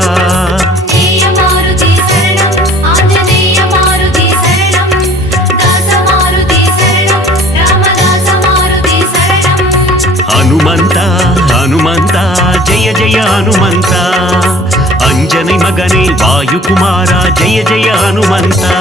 ஹனுமந்தா ஹனுமந்தா ஜெய ஜெய ஹனுமந்தா अंजनी मगने वायु कुमारा जय जय हनुमंता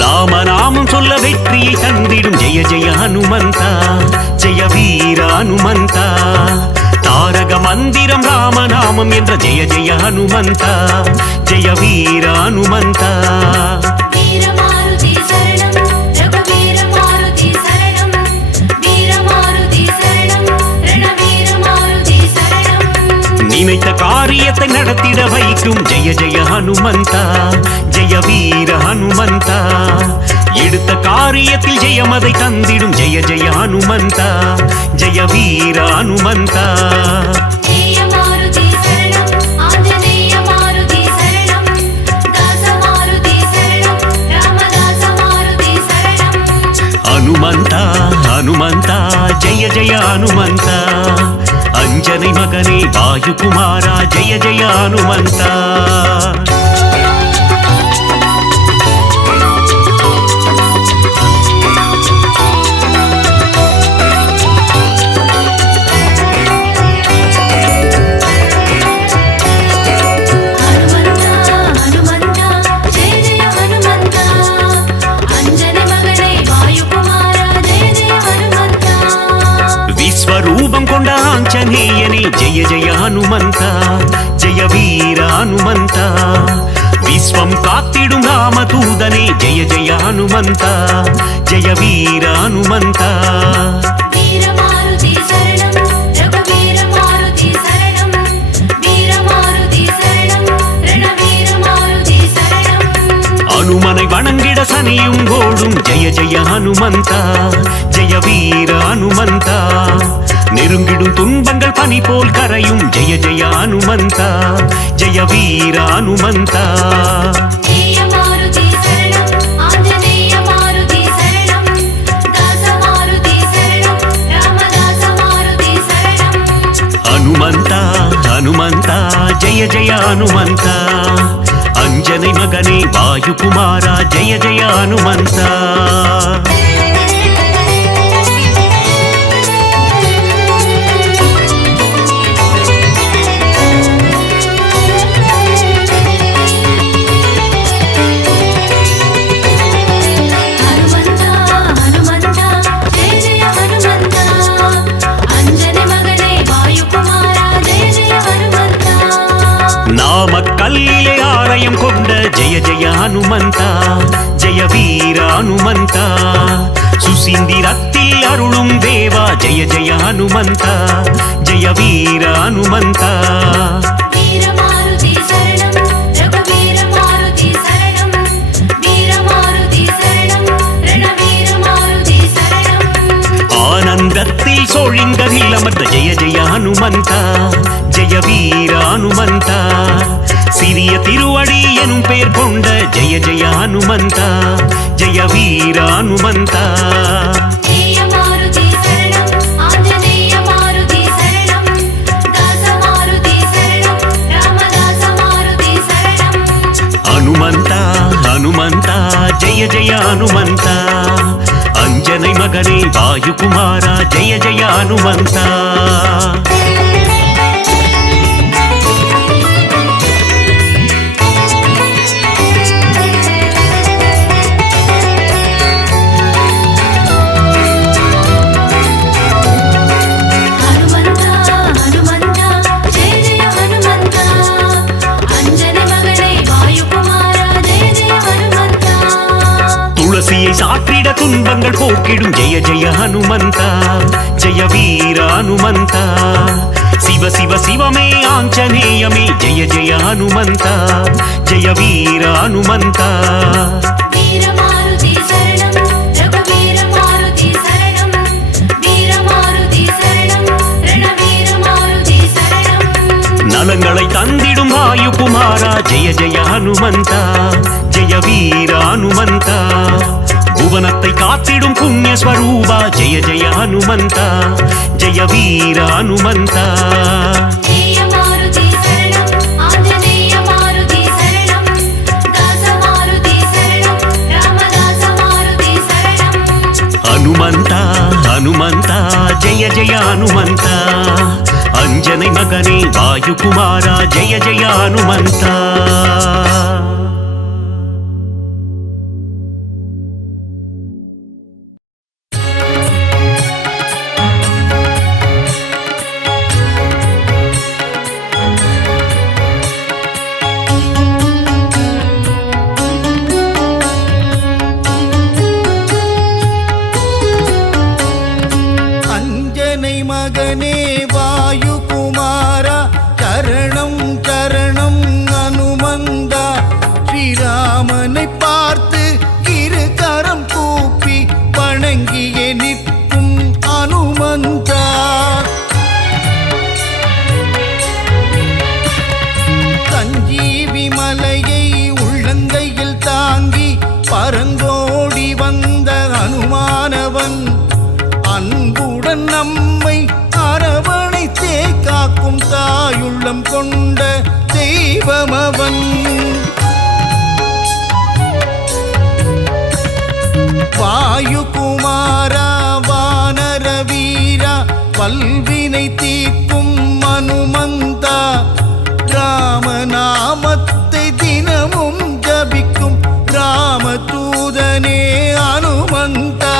ராமநாமம் சொல்ல வெற்றியை தந்திடும் ஜெய ஜெய ஹனுமந்தா ஜெய வீர ஹனுமந்தா தாரக மந்திரம் ராமநாமம் என்ற ஜெய ஜெய ஹனுமந்தா ஜெய வீர ஹனுமந்தா நினைத்த காரியத்தை நடத்திட வைக்கும் ஜெய ஜெய ஹனுமந்தா ஜெய வீர ஹனுமந்தா எடுத்த காரியத்தில் ஜெயமதை தந்திடும் ஜெய ஜெய ஹனுமந்தா ஜெய வீர ஹனுமந்தா ஹனுமந்தா ஹனுமந்தா ஜெய ஜெய ஹனுமந்தா अंजनी मगने वायु कुमारा जय जय हनुमंता విశ్వరూపం కొండ ఆంజనేయనే జయ జయ హనుమంతా జయ వీర హనుమంతా విశ్వం కాత్తిடும் రామదూతనే జయ జయ హనుమంతా జయ వీర హనుమంతా ஹனுமனை வணங்கிட சனியும் கோடும் ஜெய ஜெய ஹனுமந்தா ஜெய வீர ஹனுமந்தா நெருங்கிடும் துன்பங்கள் பனி போல் கரையும் ஜெய ஜெய ஹனுமந்தா ஜெய வீர ஹனுமந்தா ஹனுமந்தா ஹனுமந்தா ஜெய ஜெய ஹனுமந்தா अंजनी मगने वायु कुमारा जय जय हनुमंता கல்லிலே ஆலயம் கொண்ட ஜெய ஜெய ஹனுமந்தா ஜெய வீர ஹனுமந்தா சுசீந்திரத்தில் அருளும் தேவா ஜெய ஜெய ஹனுமந்தா ஜெய வீர ஹனுமந்தா ஆனந்தத்தில் சோழிங்கரில் அமர்ந்த ஜெய ஜெய ஹனுமந்தா ஜெய வீர ஹனுமந்தா சிறிய திருவடி எனும் பெயர் கொண்ட ஜெய ஜெய ஹனுமந்தா ஜெய வீர ஹனுமந்தா ஹனுமந்தா ஹனுமந்தா ஜெய ஜெய ஹனுமந்தா अंजनी मगने वायु कुमारा जय जय हनुमंता ஒளியை சாற்றிட துன்பங்கள் போக்கிடும் ஜெய ஜெய ஹனுமந்தா ஜெய வீர ஹனுமந்தா சிவ சிவ சிவமே ஆஞ்சநேயமே ஜெய ஜெய ஹனுமந்தா ஜெய வீர ஹனுமந்தா நலங்களை தந்திடும் வாயு குமாரா ஜெய ஜெய ஹனுமந்தா ஜெய வீர ஹனுமந்தா புவனத்தை காத்திடும் புண்ணிய ஸ்வரூபா ஜெய ஜெய ஹனுமந்தா ஜெய வீர ஹனுமந்தா ஹனுமந்தா ஹனுமந்தா ஜெய ஜெய ஹனுமந்தா अंजनै मगने वायुकुमारा जय जय हनुमंता अंजनै मगने वायुकुमारा चरणं चरणं हनुमंदा श्रीरामனை பார்த்து இரு கரம் கூப்பி வணங்கியே நிற்கும் ஹனுமந்தா சஞ்சீவி மலையை உள்ளங்கையில் தாங்கி பரந்தோடி வந்த ஹனுமானவன் அன்புடன் நம்மை அரவணைத்தே காக்கும் தாயுள்ளம் கொண்ட தெய்வமவன் வாயுகுமாரா வானர வீரா வல்வினை தீர்க்கும் ஹனுமந்தா ராமநாமத்தை தினமும் ஜபிக்கும் ராமதூதனே ஹனுமந்தா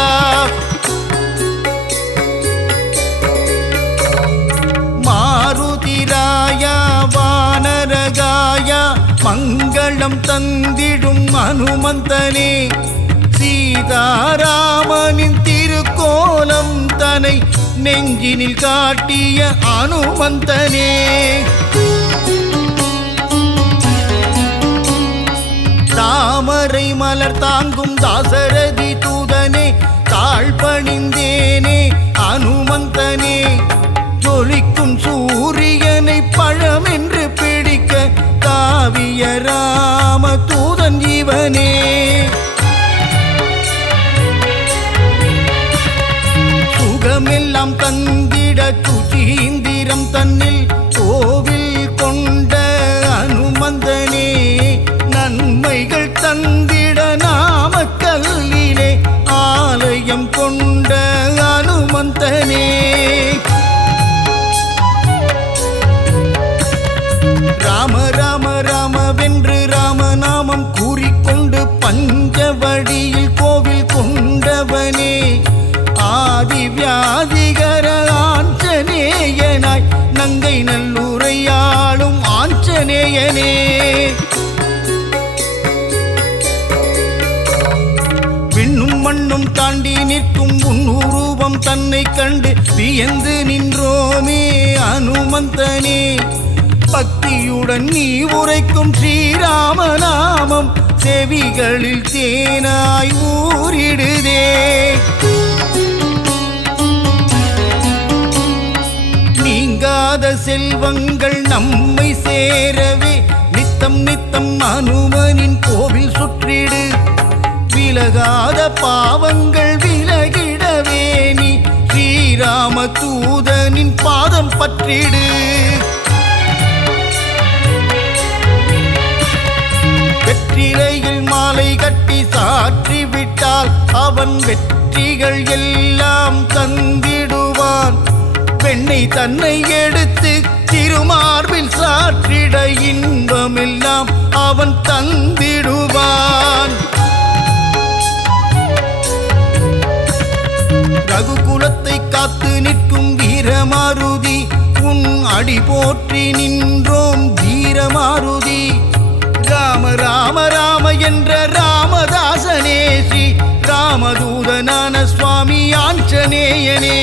மாருதிராயா வானரகாயா மங்களம் தந்திடும் ஹனுமந்தனே சீதாராமனின் திருக்கோலம் தனை நெஞ்சினில் காட்டிய ஹனுமந்தனே தாமரை மலர் தாங்கும் தாசரதி தூதனே தாழ்பணிந்தேனே ஹனுமந்தனே ஜொலிக்கும் சூரியனை பழமென்று பிடிக்க தாவிய ராம தூதன் இவனே சுகமெல்லாம் தந்திட சுச்சீந்திரம் தன்னில் கோவில் கொண்ட ஹனுமந்தனே நன்மைகள் தந்திட நாமக்கல்லிலே ஆலயம் கொண்ட ஹனுமந்தனே ராம ராம ராமவென்று ராமநாமம் கூறிக்கொண்டு பஞ்சவடியில் கோவில் கொண்டவனே ஆதி வியாதிகர ஆஞ்சநேயனாய் நங்கை நல்லூரையாளும் ஆஞ்சநேயனே விண்ணும் மண்ணும் தாண்டி நிற்கும் உன்னுருவம் தன்னை கண்டு வியந்து நின்றோமே ஹனுமந்தனே பக்தியுடன் நீ உரைக்கும் ஸ்ரீராமநாமம் செவிகளில் தேனாய் ஊறிடுதே நீங்காத செல்வங்கள் நம்மை சேரவே நித்தம் நித்தம் ஹனுமனின் கோவில் சுற்றிடு விலகாத பாவங்கள் விலகிடவே நீ ஸ்ரீராம தூதனின் பாதம் பற்றிடு வெற்றிலையில் மாலை கட்டி சாற்றி விட்டால் அவன் வெற்றிகள் எல்லாம் தந்திடுவான் பெண்ணை தன்னை எடுத்து திருமார்பில் சாற்றிட இன்பமெல்லாம் அவன் தந்திடுவான் ரகுகுலத்தை காத்து நிற்கும் வீரமாருதி உன் அடி போற்றி நின்றோம் வீரமாருதி ராம ராம ராம என்ற ராமதாசனே ஸ்ரீ ராமதூதனான சுவாமி ஆஞ்சநேயனே.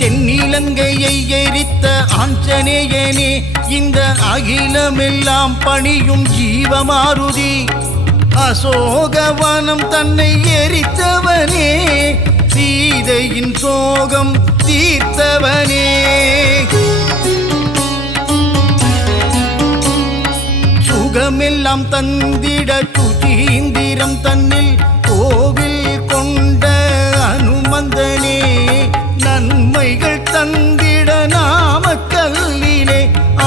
தென்னிலங்கையை எரித்த ஆஞ்சநேயனே, இந்த அகிலமெல்லாம் பணியும் ஜீவமாருதி. அசோகவனம் தன்னை எரித்தவனே, சீதையின் சோகம் தீர்த்தவனே. சுகமெல்லாம் தந்திட சுதீந்திரம் தன்னில் கோவில் கொண்ட அனுமந்தனே, நன்மைகள் தந்திட நாமக்கல்லிலே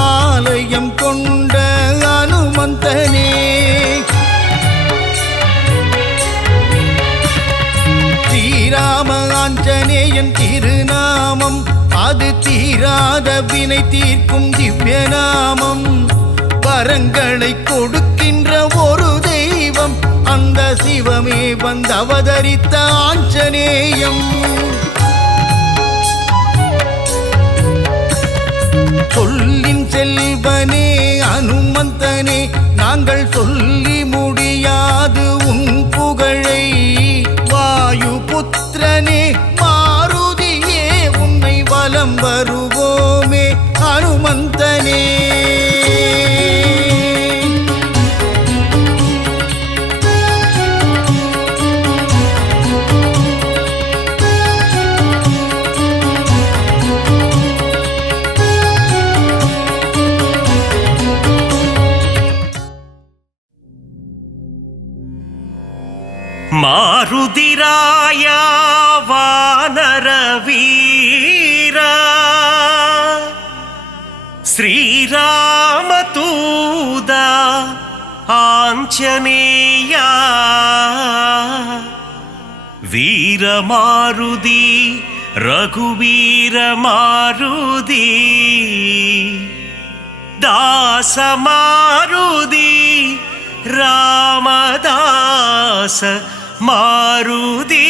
ஆலயம் கொண்ட அனுமந்தனே. ஸ்ரீராம ஆஞ்சநேயன் திருநாமம், அது தீராத வினை தீர்க்கும் திவ்ய நாமம். வரங்களை கொடுக்கின்ற ஒரு தெய்வம், அந்த சிவமே வந்து அவதரித்த ஆஞ்சநேயம். சொல்லின் செல்வனே அனுமந்தனே, நாங்கள் சொல்லி முடியாது உன் புகழை. வாயு புத்திரனே மாருதியே, உன்னை வலம் வருவோமே அனுமந்தனே. மாருதிராயா வானர வீரா, ஸ்ரீராமதூதா ஆஞ்சநேயா, வீரமாருதி ரகுவீரமாருதி, தாசமாருதி ராமதாச மாருதி.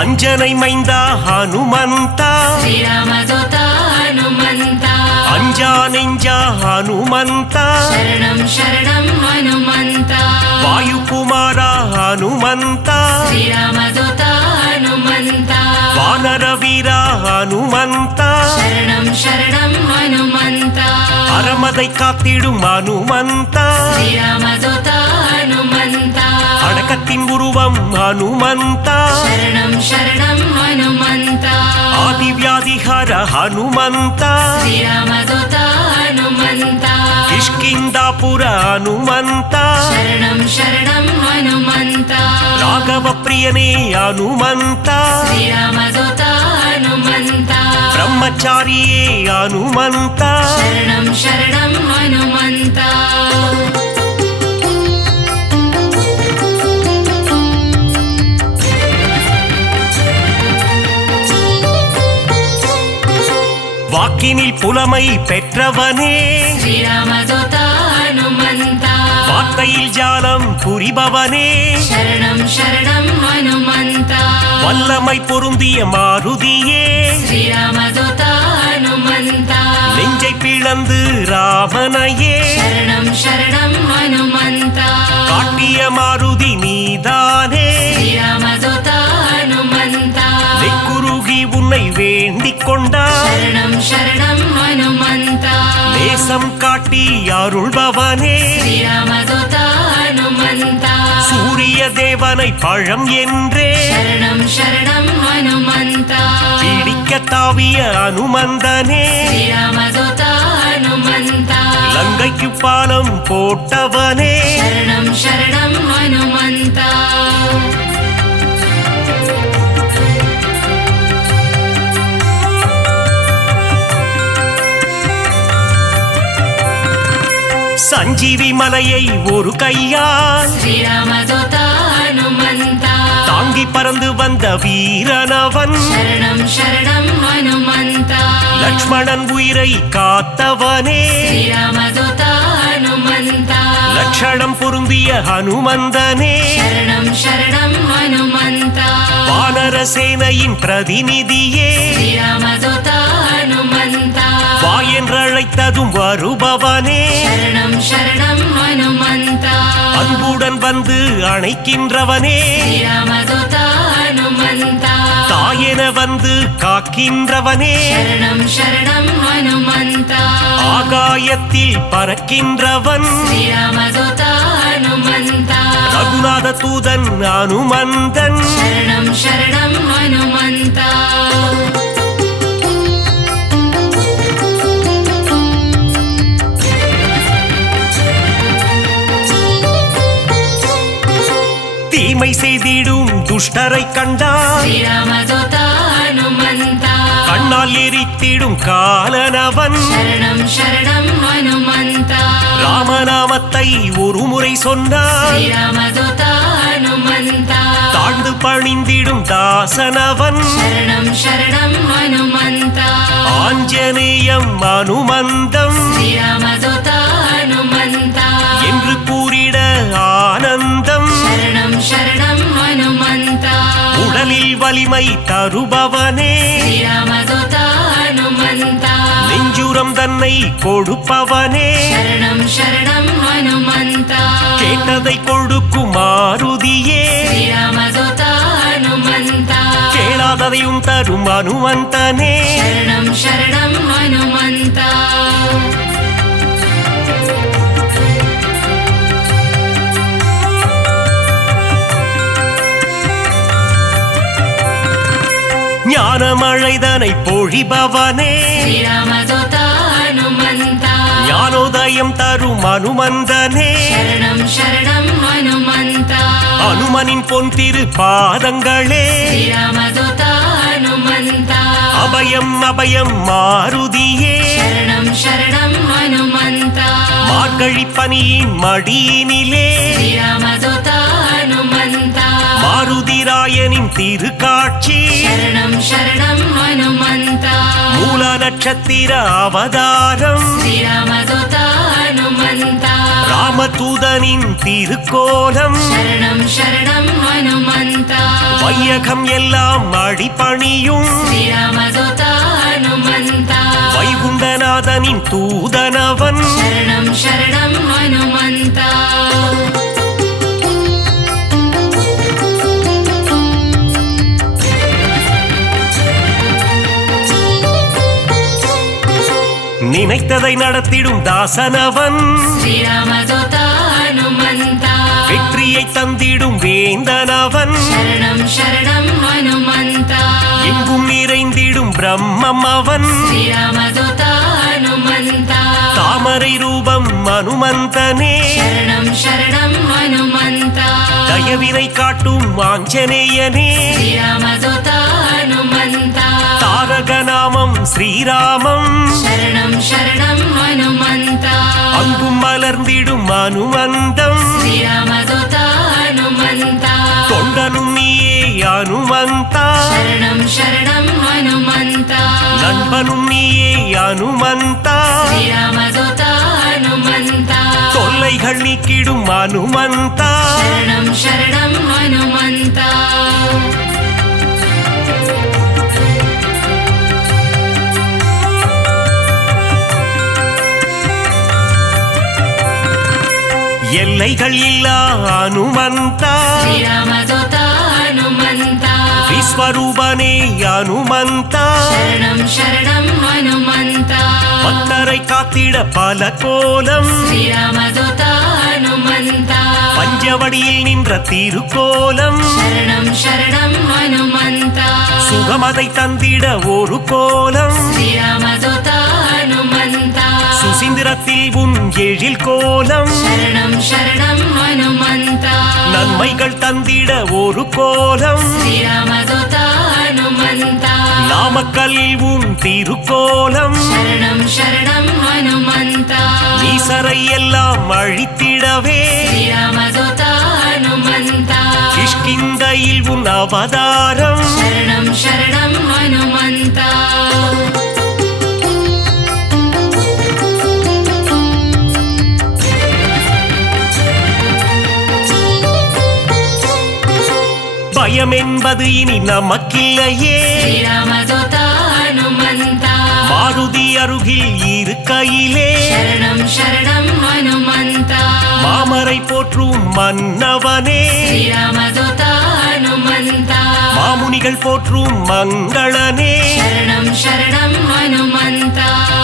அஞ்சனை மைந்தா ஹனுமந்தா, ஸ்ரீராமதூதா ஹனுமந்தா, அஞ்சா நெஞ்சா ஹனுமந்தா, சரணம் சரணம் ஹனுமந்தா, வாயுகுமாரா ஹனுமந்தா, ஸ்ரீராமதூதா ஹனுமந்தா, வானர வீரா ஹனுமந்தா, சரணம் சரணம் ஹனுமந்தா, அறமதை காத்திடும் ஹனுமந்தா, ஸ்ரீராமதூதா ஹனுமந்தா, அடக்கத்தின் உருவம் ஹனுமந்தா, சரணம் சரணம் ஹனுமந்தா, ஆதிவியாதிஹர ஹனுமந்தா, ஸ்ரீராமதூதா ஹனுமந்தா, கிஷ்கிந்தாபுர ஹனுமந்தா, சரணம் சரணம் ஹனுமந்தா, ராகவ பிரியனே ஹனுமந்தா, ஸ்ரீராமதூதா ஹனுமந்தா, பிரம்மச்சாரியே ஹனுமந்தா, சரணம் சரணம் ஹனுமந்தா. வாக்கினில் புலமை பெற்றவனே, ஸ்ரீராமதூதா ஹனுமந்தா, வார்த்தையில் ஜாலம் புரிபவனே, சரணம் சரணம் ஹனுமந்தா, வல்லமை பொருந்திய மாருதியே, ஸ்ரீராமதூதா ஹனுமந்தா, நெஞ்சை பிளந்து ராமனையே, சரணம் சரணம் ஹனுமந்தா, காட்டிய மாருதி நீதானே, ஸ்ரீராமதூதா ஹனுமந்தா, நெக்குருகி உன்னை வேண்டிக் கொண்டார், சரணம் சரணம் ஹனுமந்தா, நேசம் காட்டி அருள்பவனே, ஸ்ரீராமதூதா ஹனுமந்தா, சூரிய தேவனை பழம் என்றே சரணம் சரணம் ஹனுமந்தா, பிடிக்க தாவிய அனுமந்தனே, ஸ்ரீராமதூதா ஹனுமந்தா, லங்கைக்கு பாலம் போட்டவனே, சரணம் சரணம் ஹனுமந்தா. சஞ்சீவி மலையை ஒரு கையால் ஸ்ரீராமதூதா ஹனுமந்தா, தாங்கி பறந்து வந்த வந்த வீரனவன் शरणं शरणं हनुमन्ता லக்ஷ்மணன் உயிரை காத்தவனே श्रीरामदूता हनुमन्ता லட்சணம் பொருந்திய ஹனுமந்தனே शरणं शरणं हनुमन्ता வானர சேனையின் பிரதிநிதியே श्रीरामदूता हनुमन्ता வா என்றழைத்ததும் வருபவனே शरणं शरणं हनुमन्ता அன்புடன் வந்து அணைக்கின்றவனே श्रीरामदूता हनुमन्ता தாயென வந்து காக்கின்றவனே शरणं शरणं हनुमन्ता ஆகாயத்தில் பறக்கின்றவன் श्रीरामदूता हनुमन्ता ரகுநாத தூதன் அனுமந்தன் शरणं शरणं हनुमन्ता தீமை செய்திடும் துஷ்டரை கண்டால் श्रीरामदूता हनुमन्ता கண்ணால் எரித்திடும் காலனவன் शरणं शरणं हनुमन्ता ராமநாமத்தை ஒரு முறை சொன்னால் श्रीरामदूता हनुमन्ता தாழ்ந்து பணிந்திடும் தாசனவன் शरणं शरणं हनुमन्ता ஆஞ்சநேயம் அனுமந்தம் श्रीरामदूता हनुमन्ता என்று கூறிட ஆனந்தம் शरणं शरणं हनुमन्ता உடலில் வலிமை தருபவனே श्रीरामदूता हनुमन्ता நெஞ்சுரம் தன்னை கொடுப்பவனே शरणं शरणं हनुमन्ता கேட்டதை கொடுக்கும் மாருதியே श्रीरामदूता हनुमन्ता கேளாததையும் தரும் அனுமந்தனே शरणं शरणं हनुमन्ता ஞானமழைதனை பொழிபவனே श्रीरामदूता हनुमन्ता ஞானோதயம் தரும் அனுமந்தனே शरणं शरणं हनुमन्ता அனுமனின் பொன் திரு பாதங்களே श्रीरामदूता हनुमन्ता அபயம் அபயம் மாருதியே शरणं शरणं हनुमन्ता மார்கழி பனியின் மடியினிலே श्रीरामदूता हनुमन्ता மாருதிராயனின் திருக்காட்சி शरणं शरणं हनुमन्ता மூல நட்சத்திர அவதாரம் श्रीरामदूता हनुमन्ता ராமதூதனின் திருக்கோலம் शरणं शरणं हनुमन्ता வையகம் எல்லாம் அடிபணியும் श्रीरामदूता हनुमन्ता வைகுண்டநாதனின் தூதனவன் शरणं शरणं हनुमन्ता நினைத்ததை நடத்திடும் தாசனவன் श्रीरामदूता हनुमन्ता வெற்றியை தந்திடும் வேந்தனவன் शरणं शरणं हनुमन्ता எங்கும் நிறைந்திடும் பிரம்மம் அவன் श्रीरामदूता हनुमन्ता தாமரை ரூபம் அனுமந்தனே शरणं शरणं हनुमन्ता தயவினை காட்டும் ஆஞ்சநேயனே श्रीरामदूता हनुमन्ता தாரக நாமம் ஸ்ரீராமம் शरणं शरणं हनुमन्ता அங்கும் மலர்ந்திடும் அனுமந்தம் श्रीरामदूता हनुमन्ता தொண்டனும் நீயே அனுமந்தா शरणं शरणं हनुमन्ता நண்பனும் நீயே அனுமந்தா श्रीरामदूता हनुमन्ता தொல்லைகள் நீக்கிடும் அனுமந்தா शरणं शरणं हनुमन्ता எல்லைகள் இல்லா அனுமந்தா श्रीरामदूता हनुमन्ता விஸ்வரூபனே அனுமந்தா शरणं शरणं हनुमन्ता பக்தரை காத்திட பல கோலம் श्रीरामदूता हनुमन्ता பஞ்சவடியில் நின்ற திருக்கோலம் शरणं शरणं हनुमन्ता சுகமதை தந்திட ஒரு கோலம் श्रीरामदूता हनुमन्ता சுசீந்திரத்தில் உன் எழில் கோலம் शरणं शरणं हनुमन्ता நன்மைகள் தந்திட ஒரு கோலம் श्रीरामदूता हनुमन्ता நாமக்கல்லில் உன் திருக்கோலம் शरणं शरणं हनुमन्ता ஈசரை எல்லாம் அழித்திடவே श्रीरामदूता हनुमन्ता கிஷ்கிந்தையில் உன் அவதாரம் பயம் என்பது இனி நமக்கில்லையே ஸ்ரீராமதூத ஹனுமந்த மாருதி அருகில் இருக்கையிலே சரணம் சரணம் ஹனுமந்த மாமரை போற்றும் மன்னவனே ஸ்ரீராமதூத ஹனுமந்த மாமுனிகள் போற்றும் மங்களனே சரணம் சரணம் ஹனுமந்த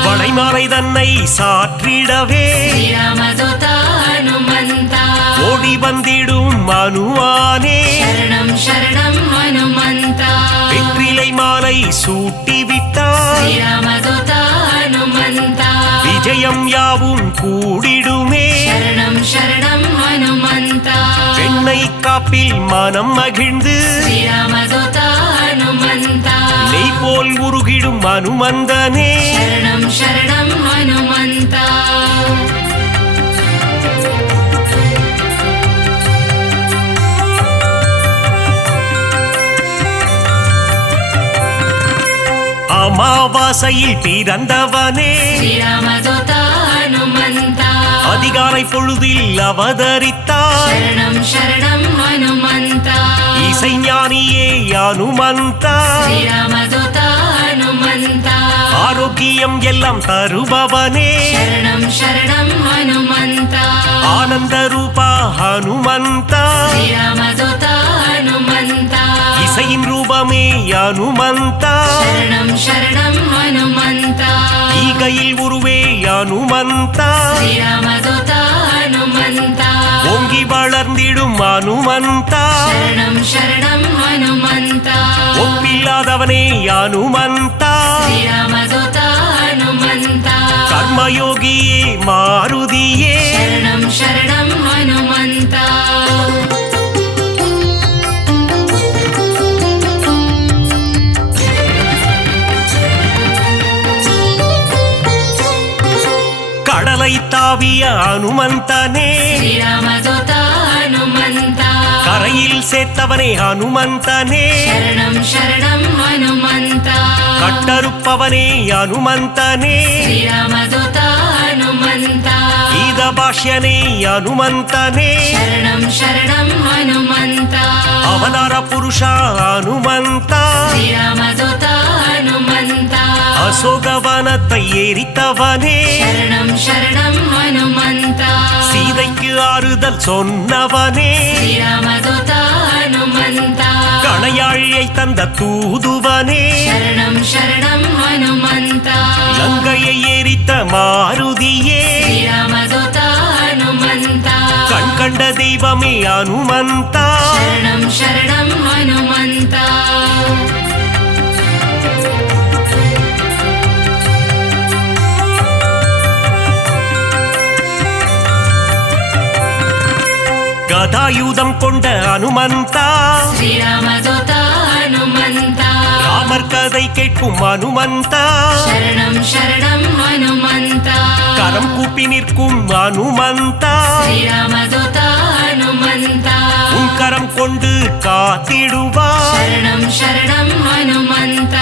வளைமாலை தன்னை சாற்றிடவே ஸ்ரீராமதூத ஹனுமந்த ஓடி வந்திடும் அனுமானே சரணம் சரணம் ஹனுமந்த வெற்றிலை மாலை சூட்டிவிட்டார் ஸ்ரீராமதூத ஹனுமந்த விஜயம் யாவும் கூடிடுமே சரணம் சரணம் ஹனுமந்த வெண்ணை காப்பில் மனம் மகிழ்ந்து ஸ்ரீராமதூத ஹனுமந்த நெய் போல் உருகிடும் அனுமந்தனே சரணம் சரணம் ஹனுமந்த அமாவாசையில் பிறந்தவனே ஸ்ரீராமதூத ஹனுமந்த அதிகாலை பொழுதில் அவதரித்தார் சரணம் சரணம் ஹனுமந்த இசைஞானியே அனுமந்தா ஸ்ரீராமதூத ஹனுமந்த ஆரோக்கியம் எல்லாம் தருபவனே சரணம் சரணம் ஹனுமந்த ஆனந்த ரூபா ஹனுமந்தா ஸ்ரீராமதூத ஹனுமந்த இசையின் ரூபமே அனுமந்தா சரணம் சரணம் ஹனுமந்த ஈகையில் உருவே அனுமந்தா ஸ்ரீராமதூத ஹனுமந்த ஓங்கி வளர்ந்திடும் அனுமந்தா சரணம் சரணம் ஹனுமந்த ஒப்பில்லாதவனே அனுமந்தா ஸ்ரீராமதூத ஹனுமந்த கர்மயோகியே மாருதியே சரணம் சரணம் ஹனுமந்த கடலை தாவிய அனுமந்தனே ஸ்ரீராமதூத ஹனுமந்த கரையில் சேர்த்தவனே அனுமந்தனே சரணம் சரணம் ஹனுமந்த கட்டறுப்பவனே அனுமந்தனே ஸ்ரீராமதூத ஹனுமந்த கீத பாஷ்யனே அனுமந்தனே சரணம் சரணம் ஹனுமந்த அவதார புருஷா அனுமந்தா ஸ்ரீராமதூத ஹனுமந்த அசோகவனத்தை எரித்தவனே சரணம் சரணம் ஹனுமந்த சீதைக்கு ஆறுதல் சொன்னவனே ஸ்ரீராமதூத ஹனுமந்த கணையாழியை தந்த தூதுவனே சரணம் சரணம் ஹனுமந்த லங்கையை எரித்த மாருதியே ஸ்ரீராமதூத ஹனுமந்த கண் கண்ட தெய்வமே அனுமந்தா சரணம் சரணம் ஹனுமந்த கதாயுதம் கொண்ட அனுமந்தா ஸ்ரீராமதூத ஹனுமந்த ராமர் கதை கேட்கும் அனுமந்தா சரணம் சரணம் ஹனுமந்த கரம் கூப்பி நிற்கும் அனுமந்தா ஸ்ரீராமதூத ஹனுமந்த உன் கரம் கொண்டு காத்திடுவார் சரணம் சரணம் ஹனுமந்த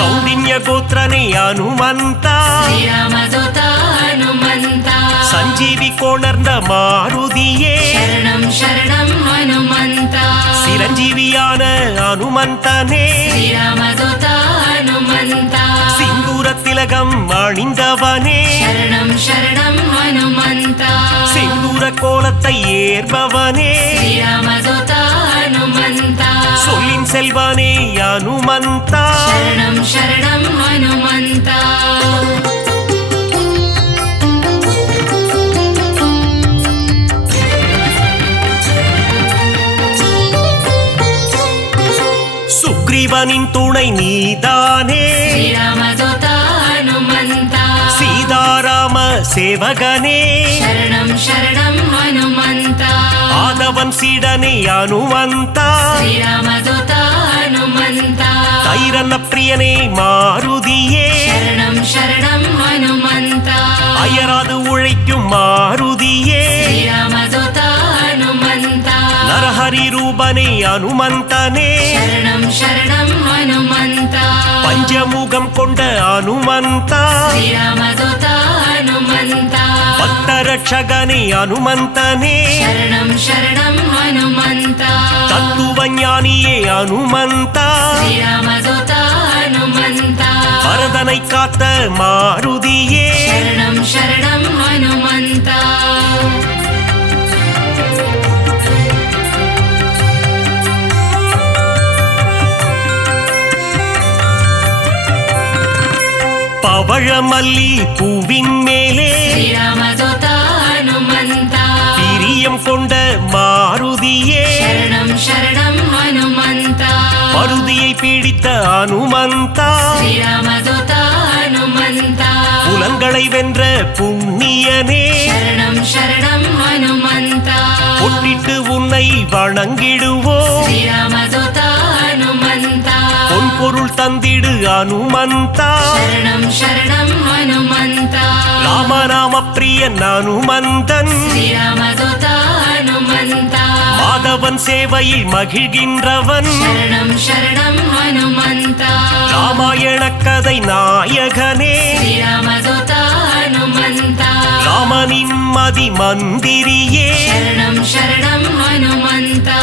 கௌண்டின்ய கோத்திரனே அனுமந்தா ஸ்ரீராமதூத ஹனுமந்த சஞ்சீவி கோணர்ந்த மாருதியே சரணம் சரணம் ஹனுமந்த சிரஞ்சீவியான அனுமந்தனே ஸ்ரீராமதூத ஹனுமந்த சிந்தூர திலகம் அணிந்தவனே சரணம் சரணம் ஹனுமந்த செந்தூர கோலத்தை ஏற்பவனே ஸ்ரீராமதூத ஹனுமந்த சொல்லின் செல்வனே அனுமந்தா சரணம் சரணம் ஹனுமந்த சுக்ரீவனின் துணை நீதானே ஸ்ரீராமதூத ஹனுமந்த சீதாராம சேவகனே சரணம் சரணம் ஹனுமந்த ஆதவன் சீடனே அனுமந்தா ஸ்ரீராமதூத ஹனுமந்த தைரன பிரியனே மாருதியே சரணம் சரணம் ஹனுமந்த அயராது உழைக்கும் மாருதியே ஸ்ரீராமதூத ஹனுமந்த நரஹரி ரூபனே அனுமந்தனே சரணம் சரணம் ஹனுமந்த பஞ்சமுகம் கொண்ட அனுமந்தா ஸ்ரீராமதூத ஹனுமந்த பக்தரட்சகனே அனுமந்தனே சரணம் சரணம் ஹனுமந்த தத்துவஞானியே அனுமந்தா ஸ்ரீராமதூத ஹனுமந்தா பரதனை காத்த மாருதியே சரணம் சரணம் ஹனுமந்தா பவழமல்லி பூவின் மேலே ஸ்ரீராமதூத ஹனுமந்தா பிரியம் கொண்ட மாருதியே சரணம் சரணம் ஹனுமந்தா மருதியை பிடித்த அனுமந்தா ஸ்ரீராமதூத ஹனுமந்தா புலன்களை வென்ற புண்ணியனே சரணம் சரணம் ஹனுமந்தா பொட்டிட்டு உன்னை வணங்கிடுவோ ஸ்ரீராமதூத ஹனுமந்தா பொன் பொருள் தந்திடு அனுமந்தா சரணம் சரணம் ஹனுமந்தா ராமநாம பிரியன் அனுமந்தன் ஸ்ரீராமதூத ஹனுமந்தா மாதவன் சேவையில் மகிழ்கின்றவன் சரணம் சரணம் ஹனுமந்தா ராமாயண கதை நாயகனே ஸ்ரீராமதூத ஹனுமந்தா ராமனின் மதி மந்திரியே சரணம் சரணம் ஹனுமந்தா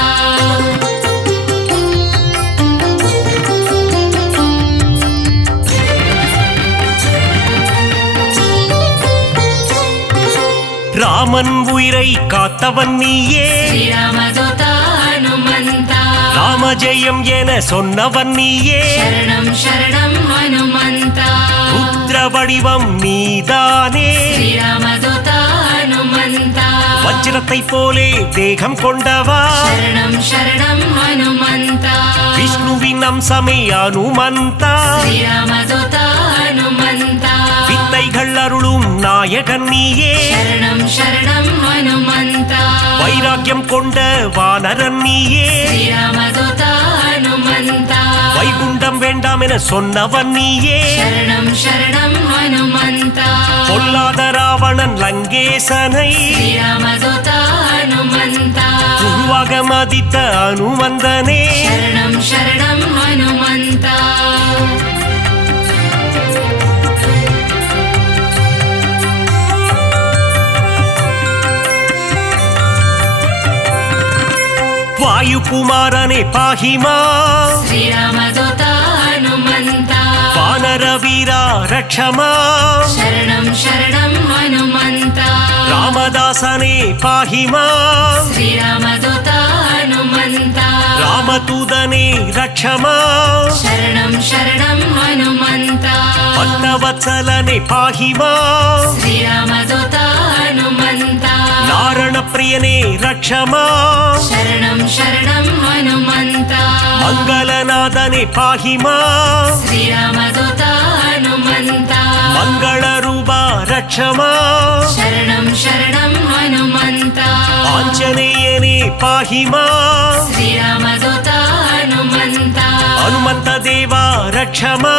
ராமன் உயிரை காத்தவன் நீயே ஸ்ரீராமதூத ஹனுமந்தா ராமஜெயம் என சொன்னவன் நீயே சரணம் சரணம் ஹனுமந்தா ருத்ர வடிவம் நீதானே ஸ்ரீராமதூத ஹனுமந்தா வஜ்ரத்தை போலே தேகம் கொண்டவா சரணம் சரணம் ஹனுமந்தா விஷ்ணுவின் அம்சமே அனுமந்தா ஸ்ரீராமதூத ஹனுமந்தா வித்தைகள் அருளும் நாயகன் நீயே சரணம் சரணம் ஹனுமந்தா வைராக்கியம் கொண்ட வானரன் நீயே ஸ்ரீராமதூத ஹனுமந்தா வைகுண்டம் வேண்டாம் என சொன்னவன் நீயே சரணம் சரணம் ஹனுமந்தா பொல்லாத ராவணன் லங்கேசனை ஸ்ரீராமதூத ஹனுமந்தா குருவாக மதித்த அனுமந்தனே சரணம் சரணம் ஹனுமந்தா வாயுகுமாரனே பாஹிமா ஸ்ரீராமதூத ஹனுமந்தா வானர வீரா ரக்ஷமா சரணம் சரணம் ஹனுமந்தா ராமதாசனே பாஹிமா ஸ்ரீராமதூத ஹனுமந்தா ராமதூதனே ரக்ஷமா சரணம் சரணம் ஹனுமந்தா பக்தவத்சலனே பாஹிமா ஸ்ரீராமதூத ஹனுமந்தா நாரண பிரியனே ரக்ஷமா சரணம் சரணம் ஹனுமந்தா மங்களநாதனே பாஹிமா ஸ்ரீராமதூத ஹனுமந்தா மங்கள ரூபா ரக்ஷமா சரணம் சரணம் ஹனுமந்தா ஆஞ்சநேயனே பாஹிமா ஸ்ரீராமதூத ஹனுமந்தா ஹனுமந்த தேவா ரக்ஷமா